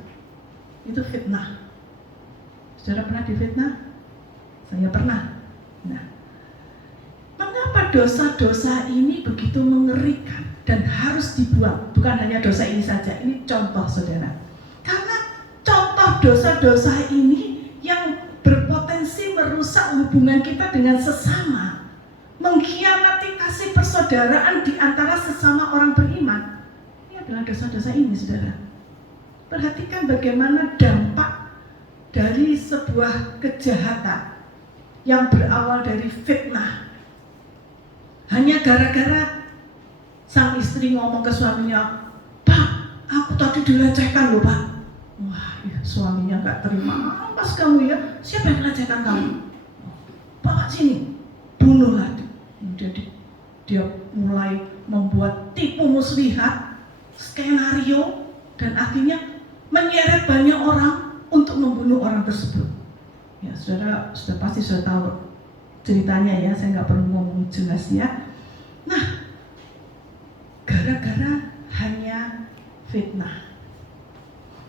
Itu fitnah. Saudara pernah difitnah? Saya pernah. Nah, mengapa dosa-dosa ini begitu mengerikan dan harus dibuang? Bukan hanya dosa ini saja, ini contoh saudara. Karena contoh dosa-dosa ini yang berpotensi merusak hubungan kita dengan sesama, mengkhianati kasih persaudaraan di antara sesama orang beriman. Ini adalah dosa-dosa ini saudara. Perhatikan bagaimana dampak dari sebuah kejahatan yang berawal dari fitnah. Hanya gara-gara sang istri ngomong ke suaminya, "Pak, aku tadi dilecehkan loh Pak." Wah, ya, suaminya gak terima. "Pas kamu ya, siapa yang melecehkan kamu?" "Bapak sini, bunuhlah." Jadi dia mulai membuat tipu muslihat, skenario, dan akhirnya menyeret banyak orang untuk membunuh orang tersebut. Ya, saudara sudah pasti sudah tahu ceritanya ya, saya nggak perlu ngomong jelas ya. Nah, gara-gara hanya fitnah.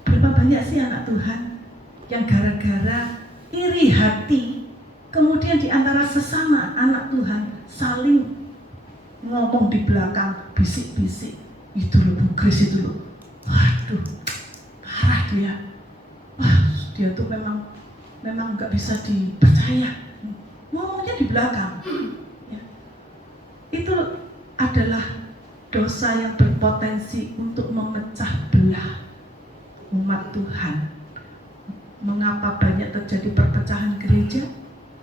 Berapa banyak sih anak Tuhan yang gara-gara iri hati, kemudian di antara sesama anak Tuhan saling ngomong di belakang, bisik-bisik, "Itu loh Bu Kris itu loh, waduh, parah dia, wah dia tuh memang nggak bisa dipercaya." Ngomongnya di belakang. Ya. Itu adalah dosa yang berpotensi untuk memecah belah umat Tuhan. Mengapa banyak terjadi perpecahan gereja?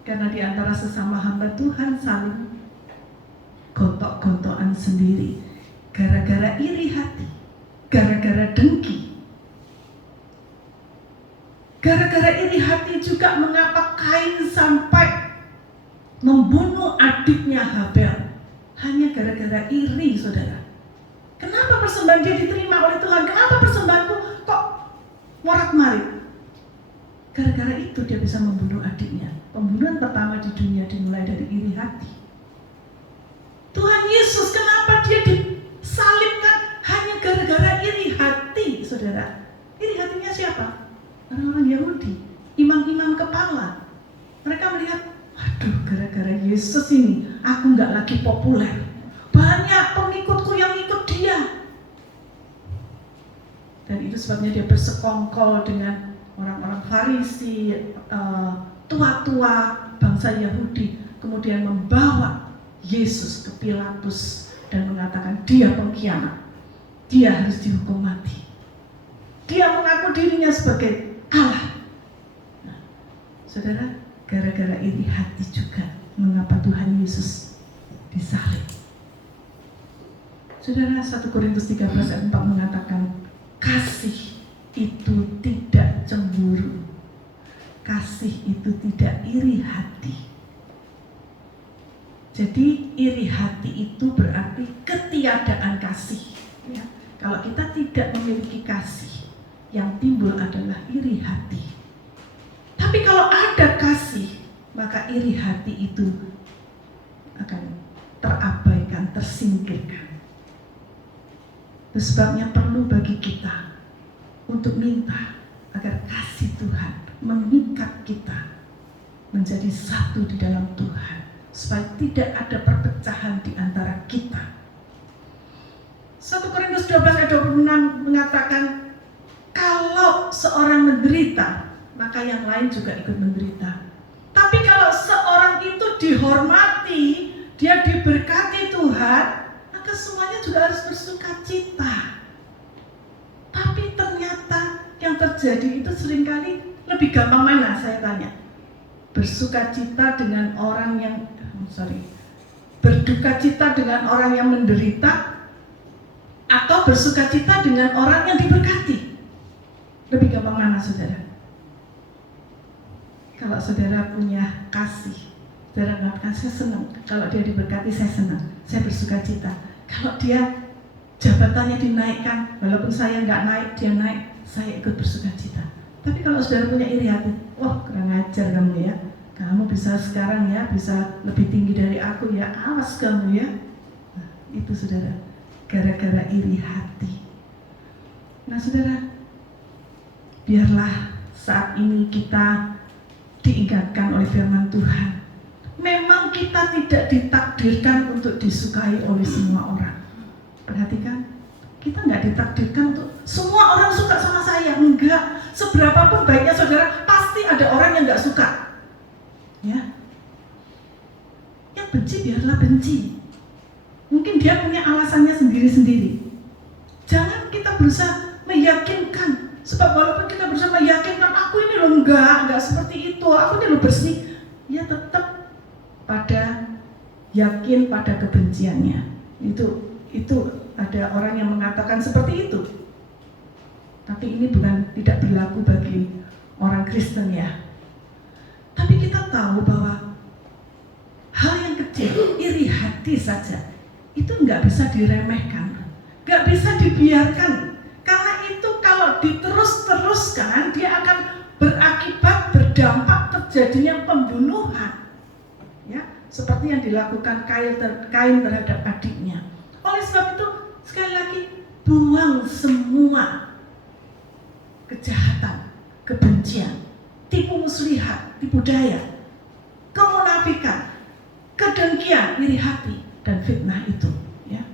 Karena di antara sesama hamba Tuhan saling gontok-gontokan sendiri, gara-gara iri hati, gara-gara dengki. Gara-gara iri hati juga mengapa Kain sampai membunuh adiknya Habel. Hanya gara-gara iri saudara. Kenapa persembahan dia diterima oleh Tuhan? Kenapa persembahanku kok morat-marit? Gara-gara itu dia bisa membunuh adiknya. Pembunuhan pertama di dunia dimulai dari iri hati. Tuhan Yesus kenapa dia disalibkan? Hanya gara-gara iri hati saudara. Iri hatinya siapa? Orang-orang Yahudi, imam-imam kepala. Mereka melihat, waduh, gara-gara Yesus ini aku nggak lagi populer. Banyak pengikutku yang ikut dia. Dan itu sebabnya dia bersekongkol dengan orang-orang Farisi, tua-tua bangsa Yahudi, kemudian membawa Yesus ke Pilatus dan mengatakan dia pengkhianat, dia harus dihukum mati. Dia mengaku dirinya sebagai Allah. Nah, saudara, gara-gara iri hati juga mengapa Tuhan Yesus disalib. Saudara, 1 Korintus 13 ayat 4 mengatakan, kasih itu tidak cemburu, kasih itu tidak iri hati. Jadi iri hati itu berarti ketiadaan kasih, ya. Kalau kita tidak memiliki kasih, yang timbul adalah iri hati. Tapi kalau ada kasih, maka iri hati itu akan terabaikan, tersingkirkan. Itu sebabnya perlu bagi kita untuk minta agar kasih Tuhan mengikat kita menjadi satu di dalam Tuhan, supaya tidak ada perpecahan di antara kita. 1 Korintus 12 ayat 26 mengatakan, kalau seorang menderita, maka yang lain juga ikut menderita. Tapi kalau seorang itu dihormati, dia diberkati Tuhan, maka semuanya juga harus bersuka cita. Tapi ternyata yang terjadi itu seringkali lebih gampang mana, saya tanya? Bersuka cita dengan orang yang berduka cita dengan orang yang menderita, atau bersuka cita dengan orang yang diberkati? Lebih gampang mana, saudara? Kalau saudara punya kasih, saudara mengatakan, saya senang. Kalau dia diberkati, saya senang, saya bersuka cita. Kalau dia jabatannya dinaikkan, walaupun saya nggak naik, dia naik, saya ikut bersuka cita. Tapi kalau saudara punya iri hati, wah kurang ajar kamu ya, kamu bisa sekarang ya, bisa lebih tinggi dari aku ya, awas kamu ya. Nah, itu saudara, gara-gara iri hati. Nah saudara, biarlah saat ini kita diingatkan oleh firman Tuhan. Memang kita tidak ditakdirkan untuk disukai oleh semua orang. Perhatikan, kita nggak ditakdirkan untuk semua orang suka sama saya. Enggak, seberapapun baiknya saudara, pasti ada orang yang nggak suka. Ya, yang benci biarlah benci. Mungkin dia punya alasannya sendiri-sendiri. Jangan kita berusaha meyakinkan, sebab walaupun kita berusaha meyakinkan, aku ini loh enggak seperti itu, aku ini loh bersih, ya tetap pada yakin pada kebenciannya. Itu ada orang yang mengatakan seperti itu. Tapi ini tidak berlaku bagi orang Kristen ya. Tapi kita tahu bahwa hal yang kecil, iri hati saja, itu nggak bisa diremehkan, nggak bisa dibiarkan. Karena itu kalau diterus-teruskan, dia akan berakibat, berdampak terjadinya pembunuhan. Ya, seperti yang dilakukan Kain terhadap adiknya. Oleh sebab itu, sekali lagi, buang semua kejahatan, kebencian, tipu muslihat, tipu daya, kemunafikan, kedengkian, iri hati, dan fitnah itu. Ya.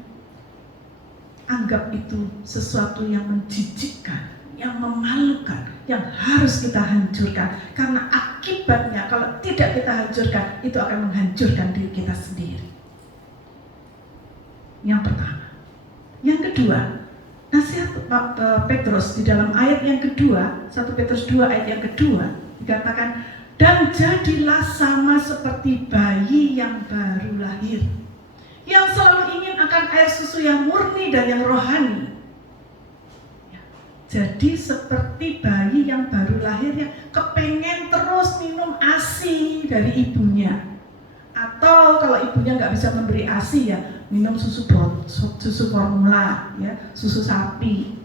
Anggap itu sesuatu yang menjijikkan, yang memalukan, yang harus kita hancurkan. Karena akibatnya kalau tidak kita hancurkan, itu akan menghancurkan diri kita sendiri. Yang pertama. Yang kedua, nasihat Petrus di dalam ayat yang kedua, 1 Petrus 2 ayat yang kedua, dikatakan, dan jadilah sama seperti bayi yang baru lahir, yang selalu ingin akan air susu yang murni dan yang rohani. Jadi seperti bayi yang baru lahir yang kepengen terus minum ASI dari ibunya. Atau kalau ibunya nggak bisa memberi ASI ya minum susu formula, ya, susu sapi.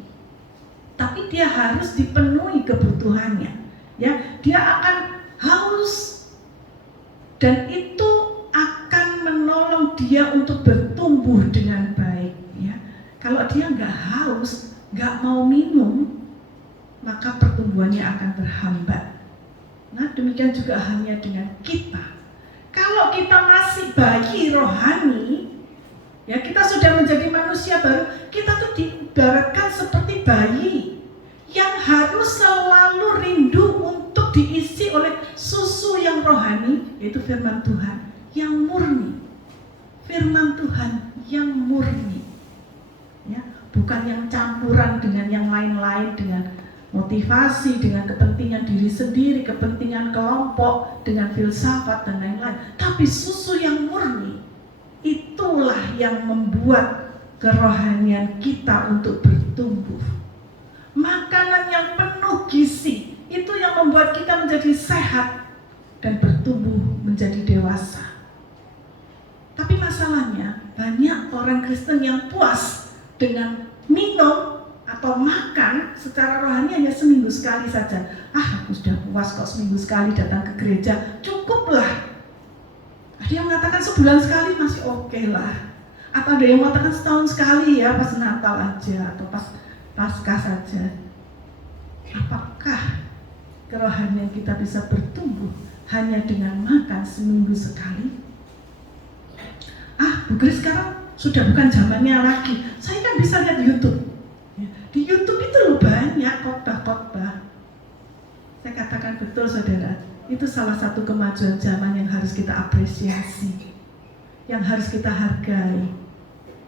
Tapi dia harus dipenuhi kebutuhannya. Ya, dia akan haus dan itu akan menolong dia untuk bertumbuh dengan baik. Ya, kalau dia nggak haus, nggak mau minum, maka pertumbuhannya akan terhambat. Nah, demikian juga halnya dengan kita. Kalau kita masih bayi rohani, ya kita sudah menjadi manusia baru, kita tuh diibaratkan seperti bayi yang harus selalu rindu untuk diisi oleh susu yang rohani, yaitu firman Tuhan yang murni. Firman Tuhan yang murni. Ya, bukan yang campuran dengan yang lain-lain, dengan motivasi, dengan kepentingan diri sendiri, kepentingan kelompok, dengan filsafat dan lain-lain. Tapi susu yang murni, itulah yang membuat kerohanian kita untuk bertumbuh. Makanan yang penuh gizi, itu yang membuat kita menjadi sehat dan bertumbuh menjadi dewasa. Tapi masalahnya, banyak orang Kristen yang puas dengan minum atau makan secara rohani hanya seminggu sekali saja. Aku sudah puas kok seminggu sekali datang ke gereja, cukuplah. Ada yang mengatakan sebulan sekali masih oke lah. Atau ada yang mengatakan setahun sekali ya, pas Natal aja atau pas Paskah saja. Apakah kerohanian kita bisa bertumbuh hanya dengan makan seminggu sekali? Bu Grace sekarang sudah bukan zamannya lagi. Saya kan bisa lihat YouTube. Di YouTube itu loh banyak khotbah-khotbah. Saya katakan betul saudara, itu salah satu kemajuan zaman yang harus kita apresiasi, yang harus kita hargai.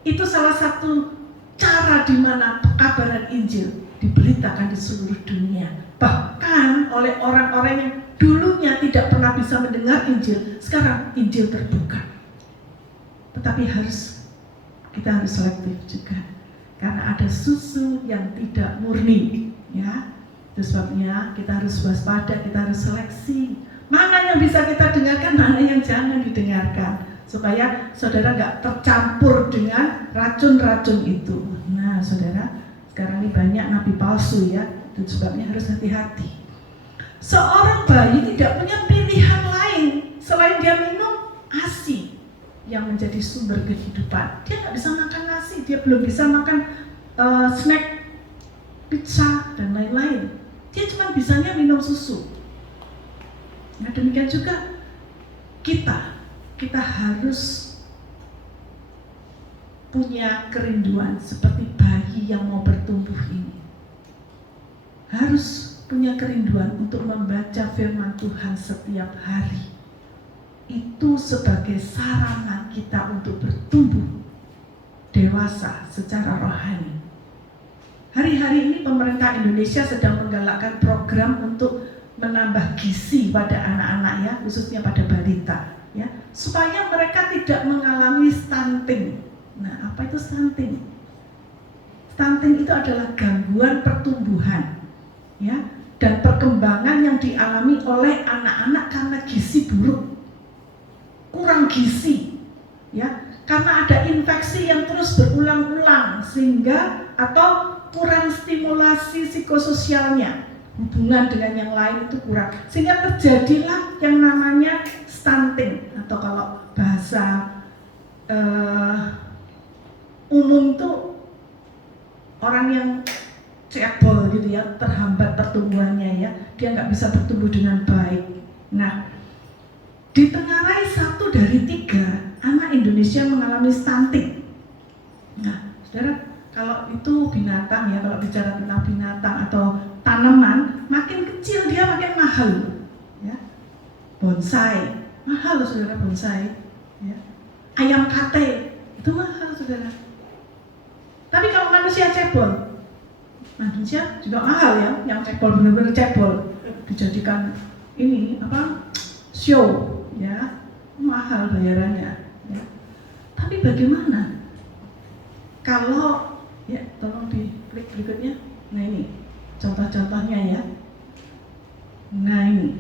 Itu salah satu cara di mana kabaran Injil diberitakan di seluruh dunia. Bahkan oleh orang-orang yang dulunya tidak pernah bisa mendengar Injil, sekarang Injil terbuka. Tetapi kita harus selektif juga. Karena ada susu yang tidak murni, ya. Itu sebabnya kita harus waspada, kita harus seleksi. Mana yang bisa kita dengarkan, mana yang jangan didengarkan, supaya saudara nggak tercampur dengan racun-racun itu. Nah, saudara, sekarang ini banyak nabi palsu ya. Itu sebabnya harus hati-hati. Seorang bayi tidak punya pilihan lain selain dia minum ASI yang menjadi sumber kehidupan. Dia nggak bisa makan nasi, dia belum bisa makan snack, pizza dan lain-lain. Dia cuma bisanya minum susu. Nah, demikian juga kita harus punya kerinduan seperti bayi yang mau bertumbuh ini. Harus punya kerinduan untuk membaca firman Tuhan setiap hari. Itu sebagai sarana kita untuk bertumbuh dewasa secara rohani. Hari-hari ini pemerintah Indonesia sedang menggalakkan program untuk menambah gizi pada anak-anak ya, khususnya pada balita ya, supaya mereka tidak mengalami stunting. Nah, apa itu stunting? Stunting itu adalah gangguan pertumbuhan ya, dan perkembangan yang dialami oleh anak-anak karena gizi buruk. Kurang gizi ya, karena ada infeksi yang terus berulang-ulang sehingga atau kurang stimulasi psikososialnya, hubungan dengan yang lain itu kurang, sehingga terjadilah yang namanya stunting atau kalau bahasa umum itu orang yang cebol gitu ya, terhambat pertumbuhannya ya, dia nggak bisa bertumbuh dengan baik. Nah, ditengarai 1 dari 3 anak Indonesia mengalami stunting. Nah, saudara, kalau itu binatang ya, kalau bicara tentang binatang atau tanaman, makin kecil dia makin mahal ya. Bonsai, mahal saudara, bonsai ya. Ayam kate, itu mahal saudara. Tapi kalau manusia cebol, manusia juga mahal ya, yang cebol benar-benar cebol, dijadikan ini apa, show ya, mahal bayarannya ya. Tapi bagaimana kalau ya, tolong di klik berikutnya. Nah, ini contoh-contohnya ya. Nah, ini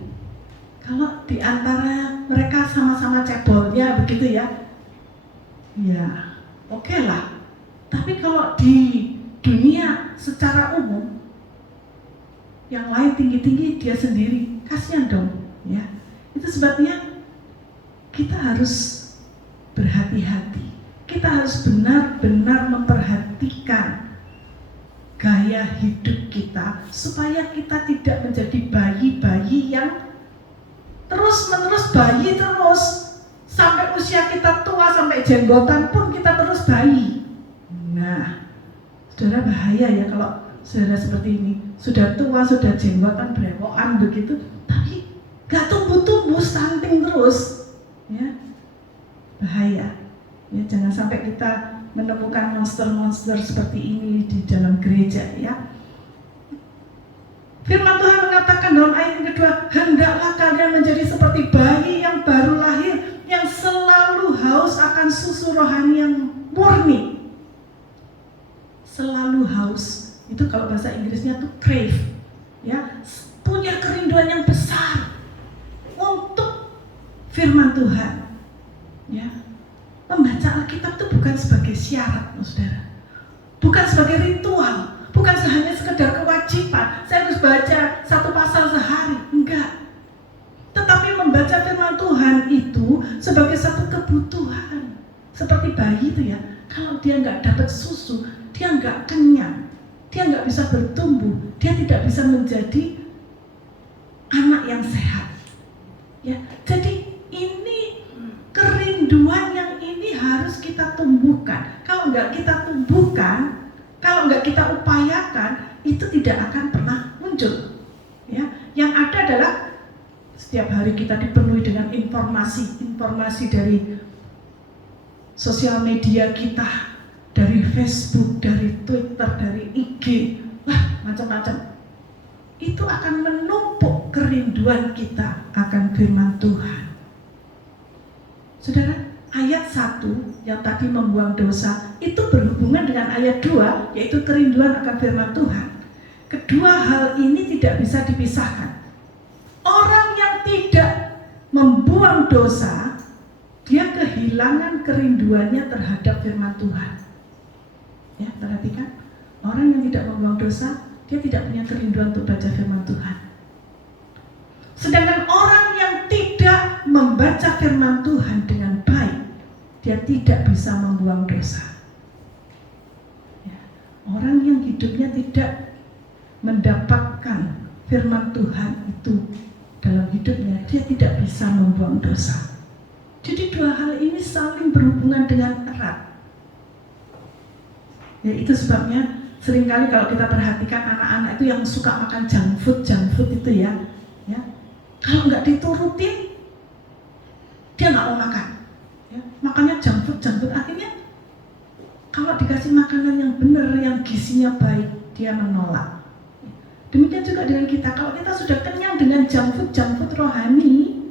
kalau di antara mereka sama-sama cebol ya begitu ya, ya oke lah. Tapi kalau di dunia secara umum, yang lain tinggi-tinggi, dia sendiri, kasihan dong ya. Itu sebabnya kita harus berhati-hati. Kita harus benar-benar memperhatikan gaya hidup kita supaya kita tidak menjadi bayi-bayi yang terus-menerus bayi terus sampai usia kita tua, sampai jenggotan pun kita terus bayi. Nah, saudara, bahaya ya kalau saudara seperti ini, sudah tua, sudah jenggotan, brewokan begitu, tapi gak tumbuh-tumbuh, stunting terus ya, bahaya ya. Jangan sampai kita menemukan monster-monster seperti ini di dalam gereja ya. Firman Tuhan mengatakan dalam ayat yang kedua, hendaklah kalian menjadi seperti bayi yang baru lahir, yang selalu haus akan susu rohani yang murni. Selalu haus, itu kalau bahasa Inggrisnya tuh crave, ya, punya kerinduan yang besar untuk firman Tuhan, ya. Membaca Alkitab itu bukan sebagai syarat, saudara, bukan sebagai ritual, bukan hanya sekedar kewajiban, saya harus baca satu pasal sehari, enggak. Tetapi membaca firman Tuhan itu sebagai satu kebutuhan. Seperti bayi itu ya, kalau dia nggak dapat susu, dia nggak kenyang, dia nggak bisa bertumbuh, dia tidak bisa menjadi anak yang sehat. Ya, jadi ini kerinduan yang ini harus kita tumbuhkan. Kalau nggak kita tumbuhkan, kalau nggak kita upayakan, itu tidak akan pernah muncul. Ya, yang ada adalah setiap hari kita dipenuhi dengan informasi dari sosial media kita, dari Facebook, dari Twitter, dari IG, macam-macam. Itu akan menumpuk kerinduan kita akan firman Tuhan. Saudara, ayat 1 yang tadi membuang dosa itu berhubungan dengan ayat 2, yaitu kerinduan akan firman Tuhan. Kedua hal ini tidak bisa dipisahkan. Orang yang tidak membuang dosa, dia kehilangan kerinduannya terhadap firman Tuhan. Ya, perhatikan, orang yang tidak membuang dosa, dia tidak punya kerinduan untuk baca firman Tuhan. Sedangkan orang yang tidak membaca firman Tuhan dengan baik, dia tidak bisa membuang dosa. Ya, orang yang hidupnya tidak mendapatkan firman Tuhan itu dalam hidupnya, dia tidak bisa membuang dosa. Jadi dua hal ini saling berhubungan dengan erat. Ya, itu sebabnya seringkali kalau kita perhatikan anak-anak itu yang suka makan junk food itu ya, kalau nggak diturutin, dia nggak mau makan. Ya, makanya junk food akhirnya kalau dikasih makanan yang benar, yang gizinya baik, dia menolak. Demikian juga dengan kita, kalau kita sudah kenyang dengan junk food rohani,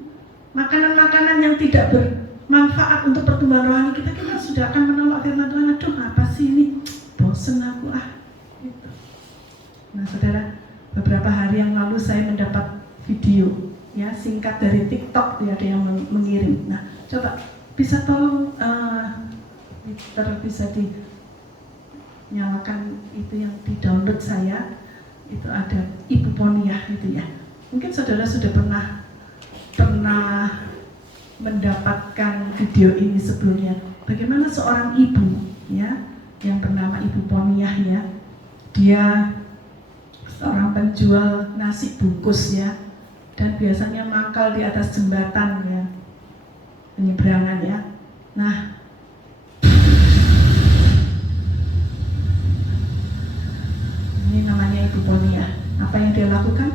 makanan-makanan yang tidak bermanfaat untuk pertumbuhan rohani kita sudah akan menolak firman Tuhan. Aduh, apa sih ini? Bosen aku gitu. Nah, saudara, beberapa hari yang lalu saya mendapat video ya singkat dari TikTok, ada yang mengirim. Nah, coba bisa tolong bisa dinyalakan itu yang di download saya. Itu ada Ibu Poniah itu ya. Mungkin saudara sudah pernah mendapatkan video ini sebelumnya. Bagaimana seorang ibu ya yang bernama Ibu Poniah ya. Dia seorang penjual nasi bungkus ya. Dan biasanya mangkal di atas jembatan ya. Penyeberangan ya. Nah, ini namanya Ibu Poniah. Apa yang dia lakukan?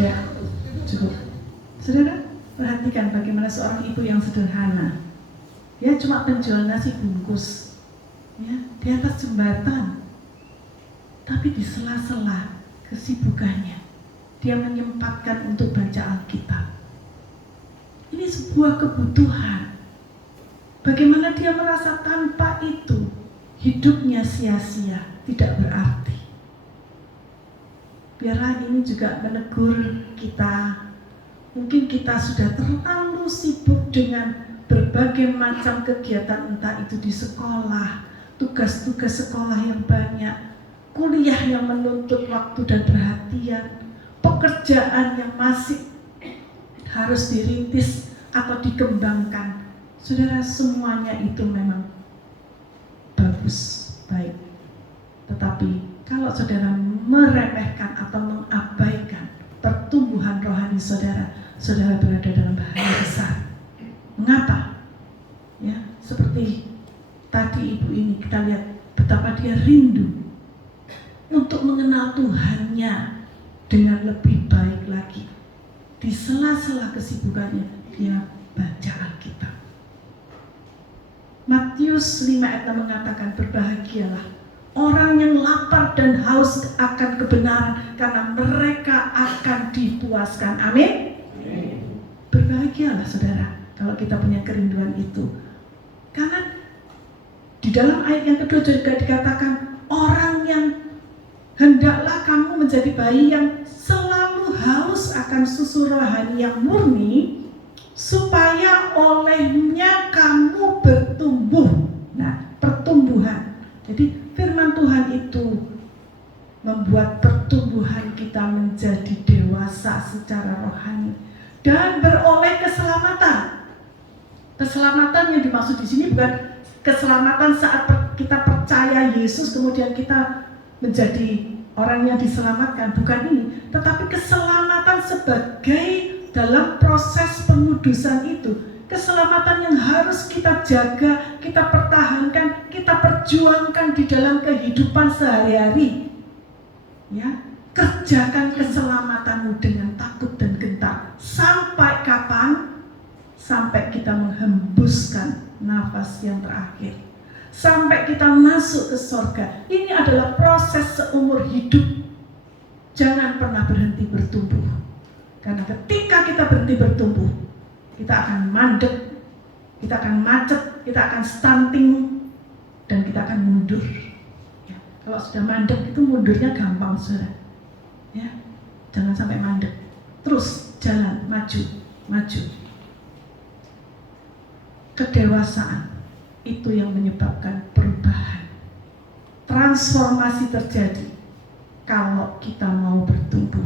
Ya, cukup. Saudara, perhatikan bagaimana seorang ibu yang sederhana. Dia cuma penjual nasi bungkus, ya, di atas jembatan. Tapi di sela-sela kesibukannya, dia menyempatkan untuk baca Alkitab. Ini sebuah kebutuhan. Bagaimana dia merasa tanpa itu hidupnya sia-sia, tidak berarti. Biarlah ini juga menegur kita. Mungkin kita sudah terlalu sibuk dengan berbagai macam kegiatan, entah itu di sekolah, tugas-tugas sekolah yang banyak, kuliah yang menuntut waktu dan perhatian, pekerjaan yang masih harus dirintis atau dikembangkan. Saudara, semuanya itu memang bagus, baik. Tetapi kalau saudara meremehkan atau mengabaikan pertumbuhan rohani saudara, saudara berada dalam bahaya besar. Mengapa? Ya, seperti tadi ibu ini kita lihat betapa dia rindu untuk mengenal Tuhannya dengan lebih baik lagi. Di sela-sela kesibukannya dia baca Alkitab. Matius 5 ayat 6 mengatakan, berbahagialah orang yang lapar dan haus akan kebenaran, karena mereka akan dipuaskan. Amin. Berbahagialah saudara kalau kita punya kerinduan itu. Karena di dalam ayat yang kedua juga dikatakan, orang yang hendaklah kamu menjadi bayi yang selalu haus akan susu rohani yang murni, supaya olehnya kamu bertumbuh. Nah, pertumbuhan. Jadi firman Tuhan itu membuat pertumbuhan kita menjadi dewasa secara rohani dan beroleh keselamatan. Keselamatan yang dimaksud di sini bukan keselamatan saat kita percaya Yesus kemudian kita menjadi orang yang diselamatkan, bukan ini, tetapi keselamatan sebagai dalam proses pengudusan itu, keselamatan yang harus kita jaga, kita pertahankan, kita perjuangkan di dalam kehidupan sehari-hari. Ya, kerjakan keselamatanmu dengan takut dan gentar. Sampai kapan? Sampai kita menghembuskan nafas yang terakhir, sampai kita masuk ke surga. Ini adalah proses seumur hidup. Jangan pernah berhenti bertumbuh, karena ketika kita berhenti bertumbuh, kita akan mandek, kita akan macet, kita akan stunting, dan kita akan mundur. Ya, kalau sudah mandek itu mundurnya gampang, saudara. Ya, jangan sampai mandek. Terus jalan, maju, maju. Kedewasaan itu yang menyebabkan perubahan. Transformasi terjadi kalau kita mau bertumbuh.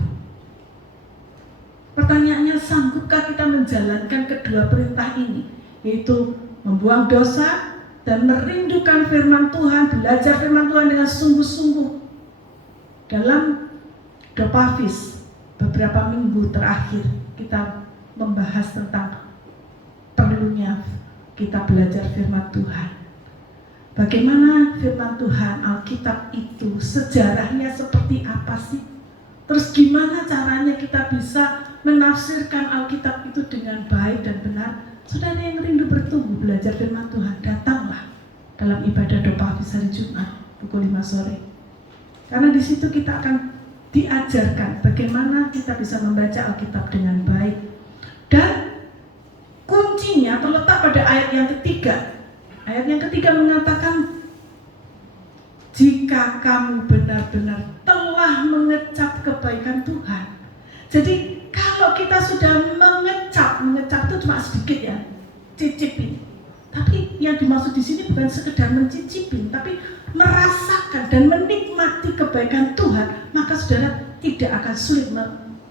Pertanyaannya, sanggupkah kita menjalankan kedua perintah ini, yaitu membuang dosa dan merindukan firman Tuhan, belajar firman Tuhan dengan sungguh-sungguh. Dalam Dopafis beberapa minggu terakhir kita membahas tentang perlunya kita belajar firman Tuhan. Bagaimana firman Tuhan, Alkitab itu sejarahnya seperti apa sih? Terus gimana caranya kita bisa menafsirkan Alkitab itu dengan baik dan benar? Saudara yang rindu bertumbuh belajar firman Tuhan, datanglah dalam ibadah Dopafis hari Jumat pukul 5 sore. Karena di situ kita akan diajarkan bagaimana kita bisa membaca Alkitab dengan baik. Dan kuncinya terletak pada ayat yang ketiga. Ayat yang ketiga mengatakan, jika kamu benar-benar telah mengecap kebaikan Tuhan. Jadi kalau kita sudah mengecap itu cuma sedikit ya, cicipin. Tapi yang dimaksud di sini bukan sekedar mencicipin, tapi merasakan dan menikmati kebaikan Tuhan, maka saudara tidak akan sulit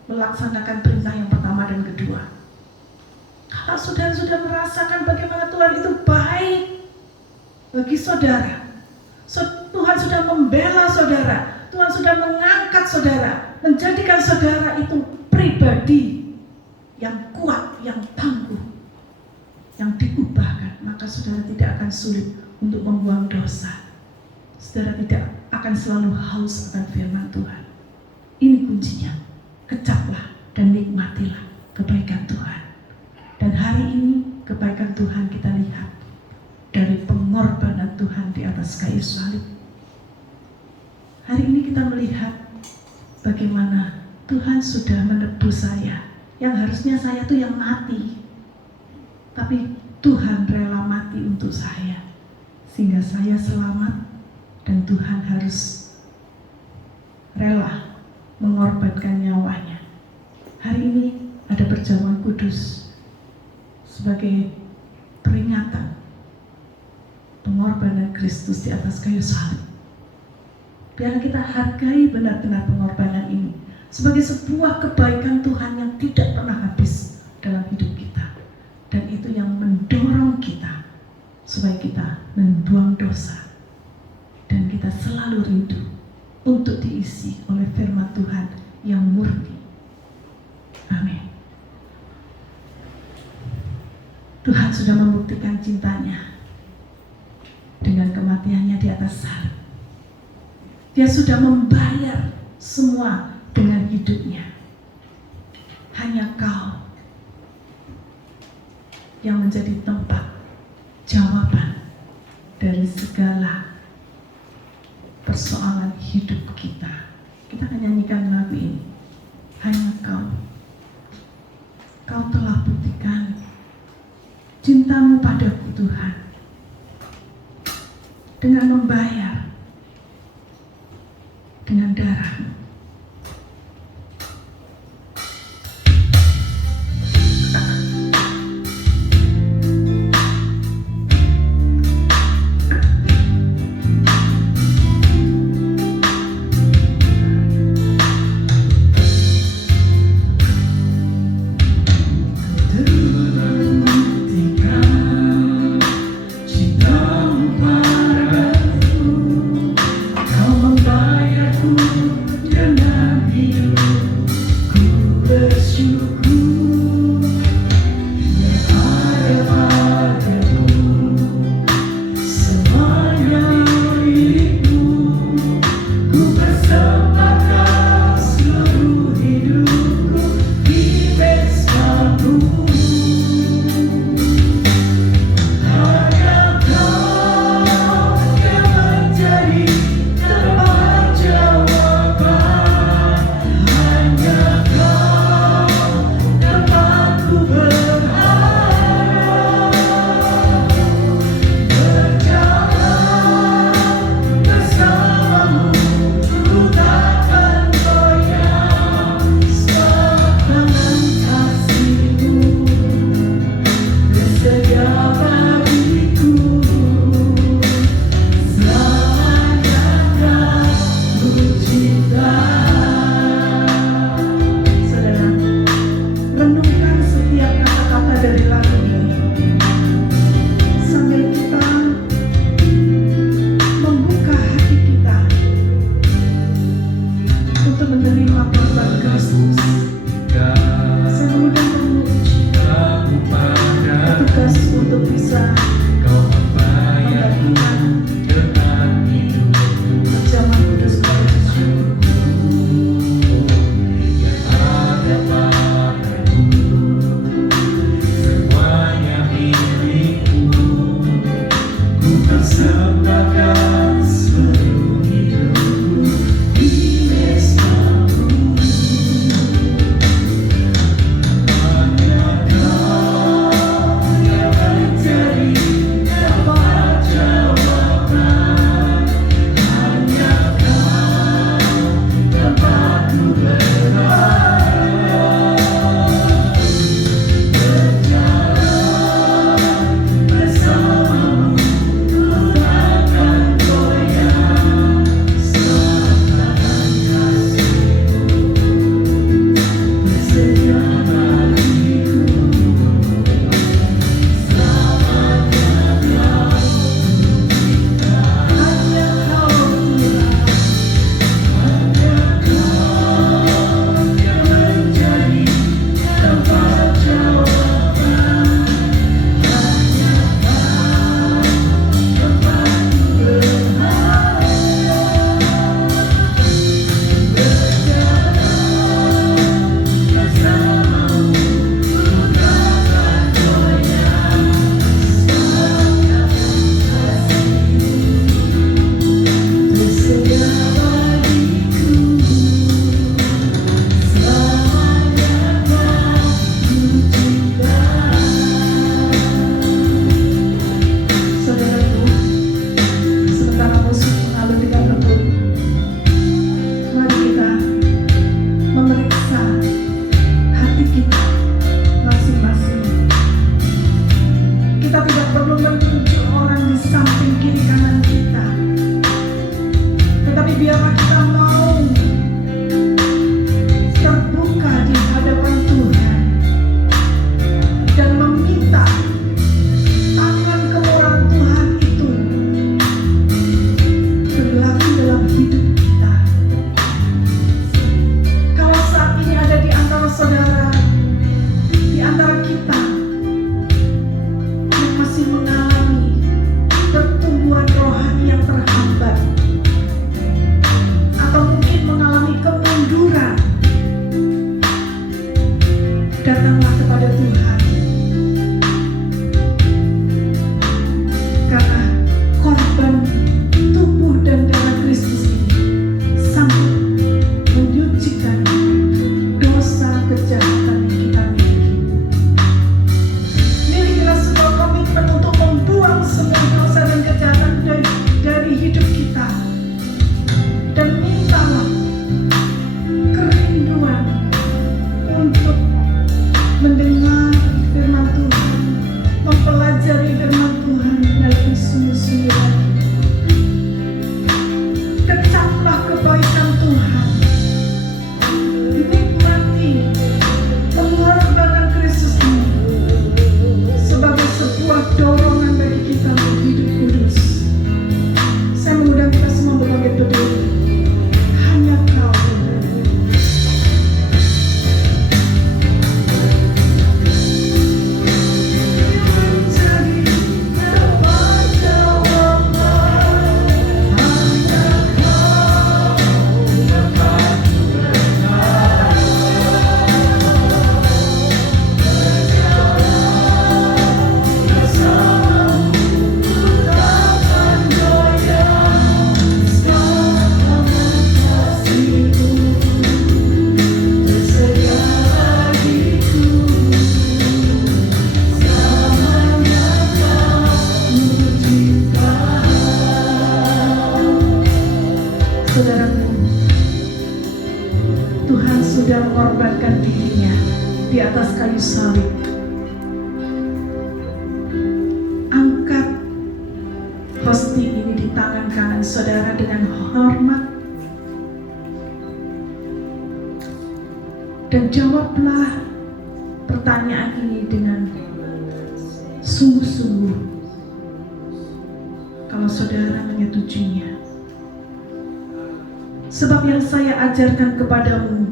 melaksanakan perintah yang pertama dan kedua. Kalau saudara sudah merasakan bagaimana Tuhan itu baik bagi saudara, Tuhan sudah membela saudara, Tuhan sudah mengangkat saudara, menjadikan saudara itu pribadi yang kuat, yang tangguh, yang diubahkan, maka saudara tidak akan sulit untuk membuang dosa. Saudara tidak akan selalu haus akan firman Tuhan. Ini kuncinya. Kecaplah dan nikmatilah kebaikan Tuhan. Dan hari ini kebaikan Tuhan kita lihat dari pengorbanan Tuhan di atas kayu salib. Hari ini kita melihat bagaimana Tuhan sudah menebus saya, yang harusnya saya tuh yang mati, tapi Tuhan rela mati untuk saya, sehingga saya selamat dan Tuhan harus rela mengorbankan nyawanya. Hari ini ada perjamuan kudus sebagai peringatan Kristus di atas kayu salib. Biar kita hargai benar-benar pengorbanan ini sebagai sebuah kebaikan Tuhan yang tidak pernah habis dalam hidup kita. Dan itu yang mendorong kita supaya kita membuang dosa. Dan kita selalu rindu untuk diisi oleh firman Tuhan yang murni. Amin. Tuhan sudah membuktikan cintanya dengan kematiannya di atas salib. Dia sudah membayar semua dengan hidupnya. Hanya Kau yang menjadi tempat jawaban dari segala persoalan hidup kita. Kita akan nyanyikan lagu ini. Hanya Kau telah buktikan cintamu padaku Tuhan dengan membayar dengan darah-Mu. Cintamu padaku Dan jawablah pertanyaan ini dengan sungguh-sungguh kalau saudara menyetujuinya. Sebab yang saya ajarkan kepadamu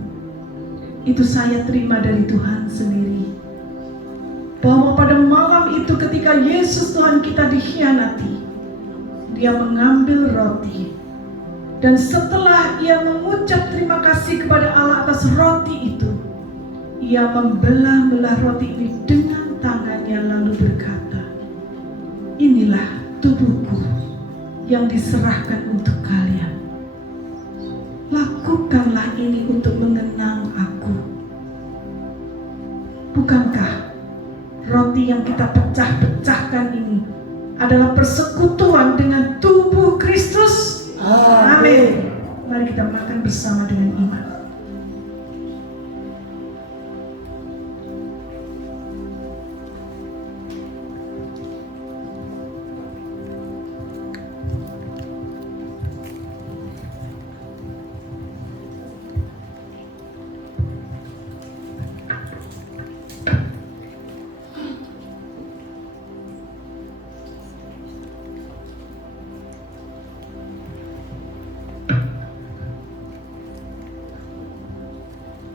itu saya terima dari Tuhan sendiri, bahwa pada malam itu ketika Yesus Tuhan kita dikhianati, dia mengambil roti, dan setelah ia mengucap terima kasih kepada Allah atas roti itu, ia membelah-belah roti ini dengan tangannya lalu berkata, inilah tubuhku yang diserahkan untuk kalian. Lakukanlah ini untuk mengenang aku. Bukankah roti yang kita pecah-pecahkan ini adalah persekutuan dengan tubuh Kristus? Amin. Mari kita makan bersama dengan iman.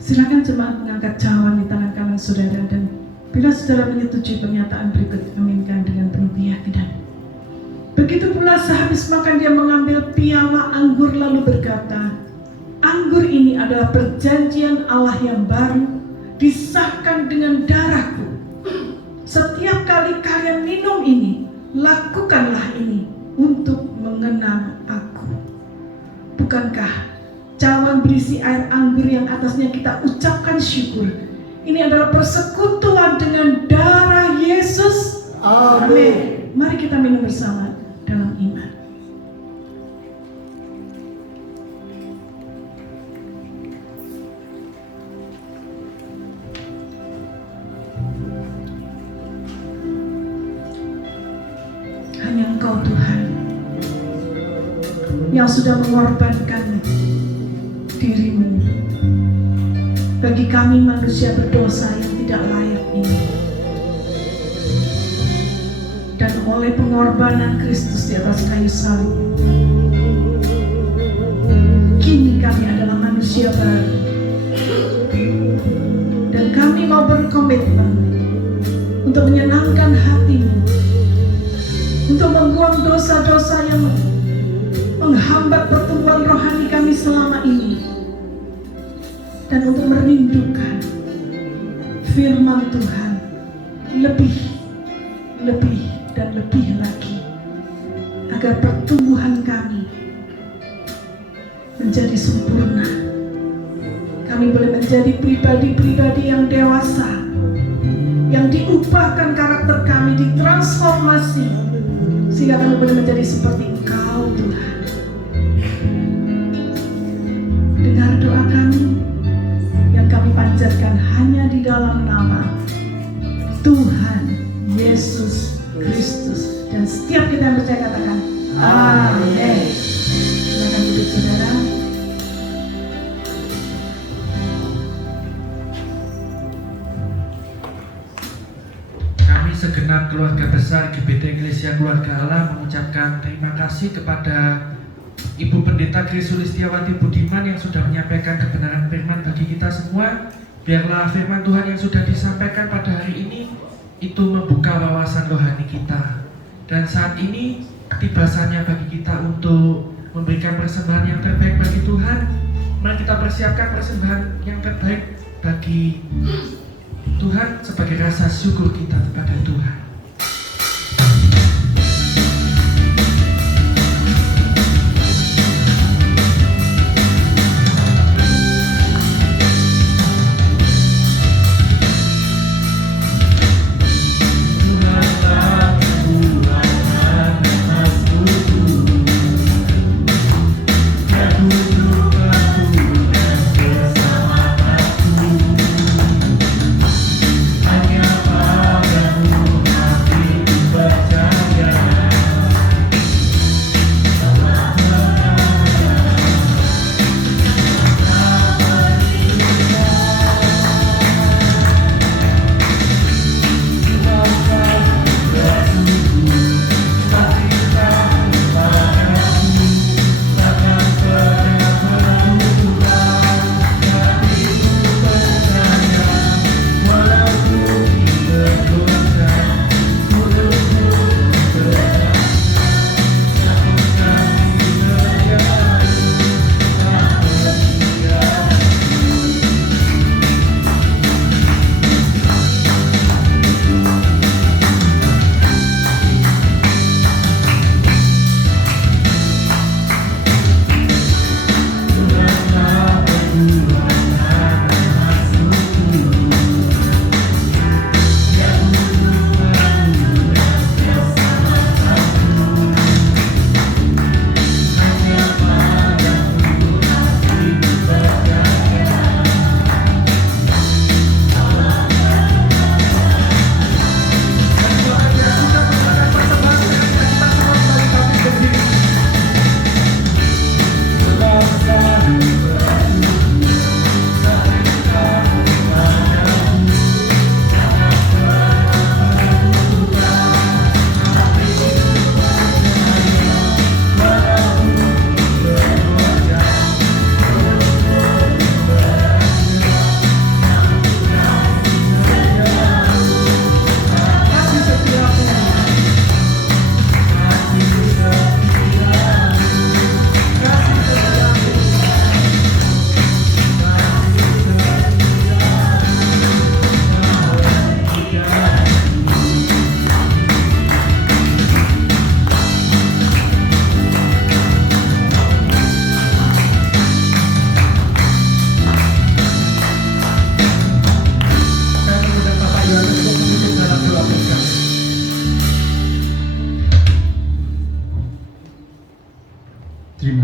Silakan jemaat mengangkat cawan di tangan kanan saudara, dan bila saudara menyetujui pernyataan berikut, aminkan dengan penuh keyakinan. Begitu pula sehabis makan dia mengambil piala anggur lalu berkata, anggur ini adalah perjanjian Allah yang baru, disahkan dengan darahku. Setiap kali kalian minum ini, lakukanlah ini untuk mengenang aku. Bukankah cawan berisi air anggur yang atasnya kita ucapkan syukur ini adalah persekutuan dengan darah Yesus? Amin. Mari kita minum bersama dalam iman. Hanya Engkau Tuhan yang sudah mengorbankan dirimu bagi kami manusia berdosa yang tidak layak ini. Dan oleh pengorbanan Kristus di atas kayu salib, kini kami adalah manusia baru. Dan kami mau berkomitmen untuk menyenangkan hatimu, untuk membuang dosa-dosa yang menghambat pertumbuhan rohani kami selama ini, dan untuk merindukan firman Tuhan lebih dan lebih lagi, agar pertumbuhan kami menjadi sempurna. Kami boleh menjadi pribadi-pribadi yang dewasa, yang diubahkan karakter kami, ditransformasi, sehingga kami boleh menjadi seperti Engkau Tuhan. Dengar doa kami yang kami panjatkan hanya di dalam nama Tuhan Yesus Kristus. Dan setiap kita yang percaya katakan amin. Silakan duduk saudara. Kami segenap keluarga besar GBT Eklesia Keluarga Allah mengucapkan terima kasih kepada Ibu Pendeta Grace Sulistiawati Budiman yang sudah menyampaikan kebenaran firman bagi kita semua. Biarlah firman Tuhan yang sudah disampaikan pada hari ini itu membuka wawasan rohani kita. Dan saat ini tiba saatnya bagi kita untuk memberikan persembahan yang terbaik bagi Tuhan. Mari kita persiapkan persembahan yang terbaik bagi Tuhan sebagai rasa syukur kita kepada Tuhan. Hanya padamu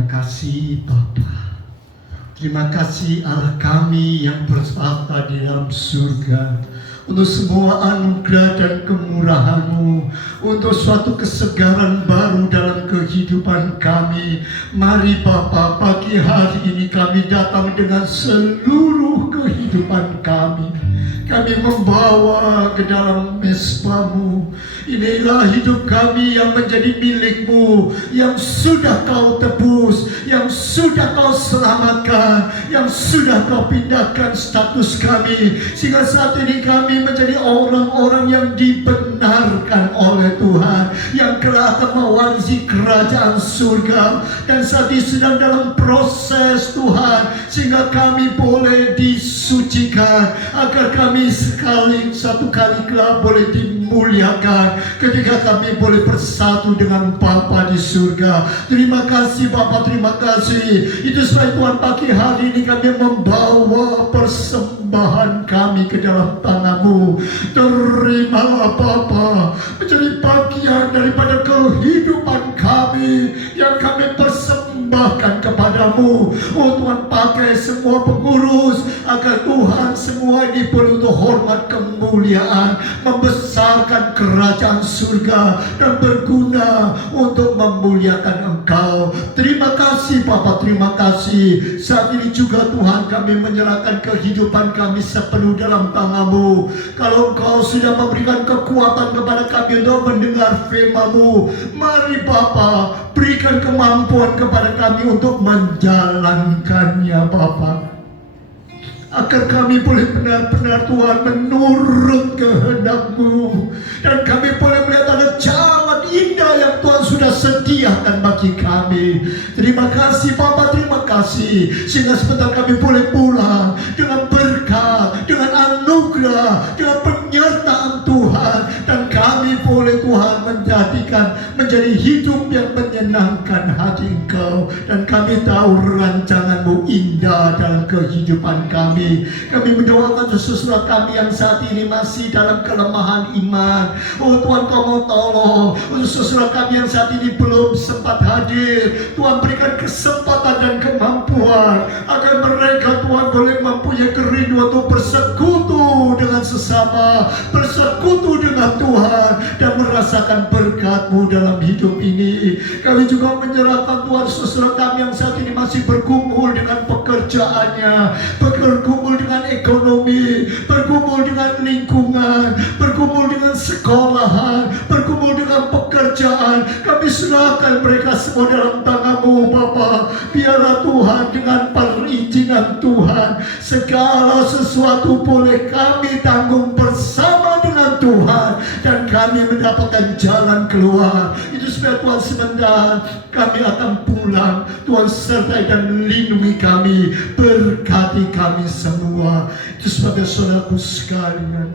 Terima kasih Bapa. Terima kasih Allah kami yang bertahta di dalam surga, untuk semua anugerah dan kemurahan-Mu, untuk suatu kesegaran baru dalam kehidupan kami. Mari Bapa, pagi hari ini kami datang dengan seluruh kehidupan kami. Kami membawa ke dalam mezbah-Mu. Inilah hidup kami yang menjadi milik-Mu, yang sudah Kau tebus, yang sudah Kau selamatkan, yang sudah Kau pindahkan status kami, sehingga saat ini kami menjadi orang-orang yang dibenarkan oleh Tuhan, yang akan mewarisi kerajaan surga. Dan saat ini sedang dalam proses Tuhan, sehingga kami boleh disucikan, agar kami satu kali kelak boleh dimuliakan ketika kami boleh bersatu dengan Bapa di surga. Terima kasih Bapa, terima kasih. Itu sebab Tuhan, pagi hari ini kami membawa persembahan kami ke dalam tangan-Mu. Terimalah Bapa, menjadi bagian daripada kehidupan kami yang kami persembahkan kepadamu. Oh Tuhan, pakai semua pengurus agar Tuhan semua ini boleh untuk hormat kemuliaan, membesarkan kerajaan surga, dan berguna untuk memuliakan Engkau. Terima kasih Bapa, terima kasih. Saat ini juga Tuhan, kami menyerahkan kehidupan kami sepenuh dalam tangan-Mu. Kalau Engkau sudah memberikan kekuatan kepada kami untuk mendengar firman-Mu, mari Bapa, berikan kemampuan kepada kami untuk menjalankannya Bapa, agar kami boleh benar-benar Tuhan menurut kehendak-Mu, dan kami boleh melihat ada jalan indah yang Tuhan sudah sediakan bagi kami. Terima kasih Bapa, terima kasih, sehingga sebentar kami boleh pulang dengan berkat, dengan anugerah, dengan penyertaan Tuhan, dan kami boleh Tuhan menjadi hidup yang menyenangkan hati Engkau. Dan kami tahu rancangan-Mu indah dalam kehidupan kami. Kami mendoakan saudara kami yang saat ini masih dalam kelemahan iman. Oh Tuhan, Kau mau tolong untuk saudara kami yang saat ini belum sempat hadir. Tuhan, berikan kesempatan dan kemampuan agar mereka Tuhan boleh mempunyai kerinduan untuk bersekutu dengan sesama, bersekutu dengan Tuhan, dan merasakan berkat-Mu dalam hidup ini. Kami juga menyerahkan Tuhan saudara kami yang saat ini masih bergumul dengan pekerjaannya, bergumul dengan ekonomi, bergumul dengan lingkungan, bergumul dengan sekolahan, bergumul dengan pekerjaan. Kami serahkan mereka semua dalam tangan-Mu Bapa. Biarlah Tuhan, dengan perizinan Tuhan, segala sesuatu boleh kami tanggung bersama dengan Tuhan, dan kami mendapatkan jalan keluar. Itu sebab Tuhan, sebentar kami akan pulang. Tuhan, sertai dan lindungi kami, berkati kami semua. Itu sebab saudaraku sekalian,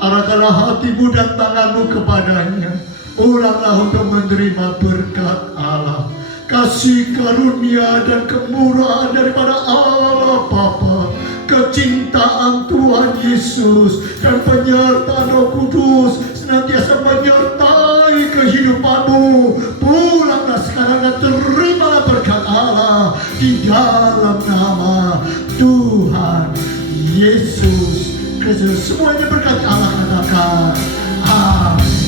arahkanlah hatimu dan tanganmu kepadanya. Ulanglah untuk menerima berkat Allah, kasih karunia dan kemurahan daripada Allah Bapa, kecintaan Tuhan Yesus, dan penyertaan Roh Kudus senantiasa menyertai kehidupanmu. Pulanglah sekarang dan terimalah berkat Allah di dalam nama Tuhan Yesus Kristus. Semuanya berkat Allah, katakan amin.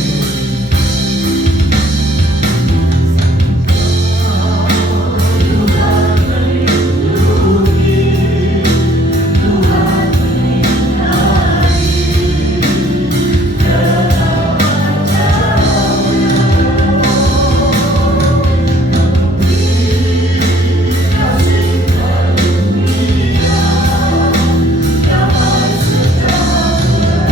Damai sejahtera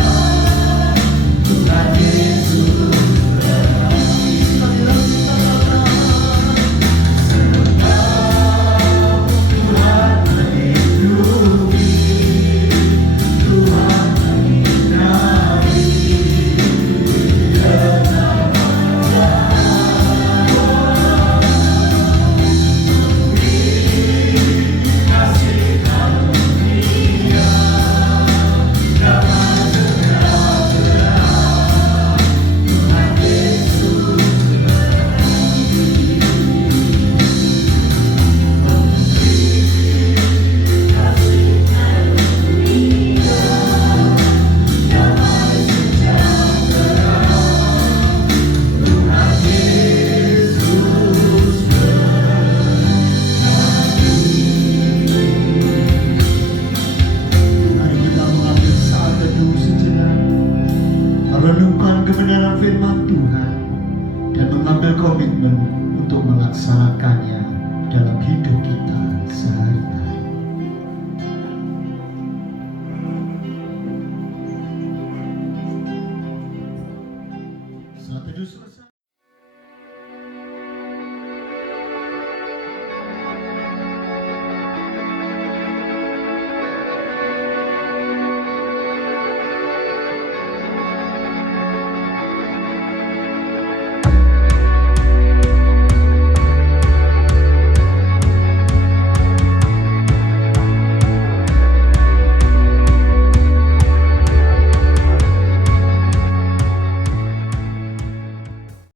merenungkan kebenaran firman Tuhan dan mengambil komitmen untuk melaksanakannya dalam hidup kita sehari-hari. Saat itu selesai.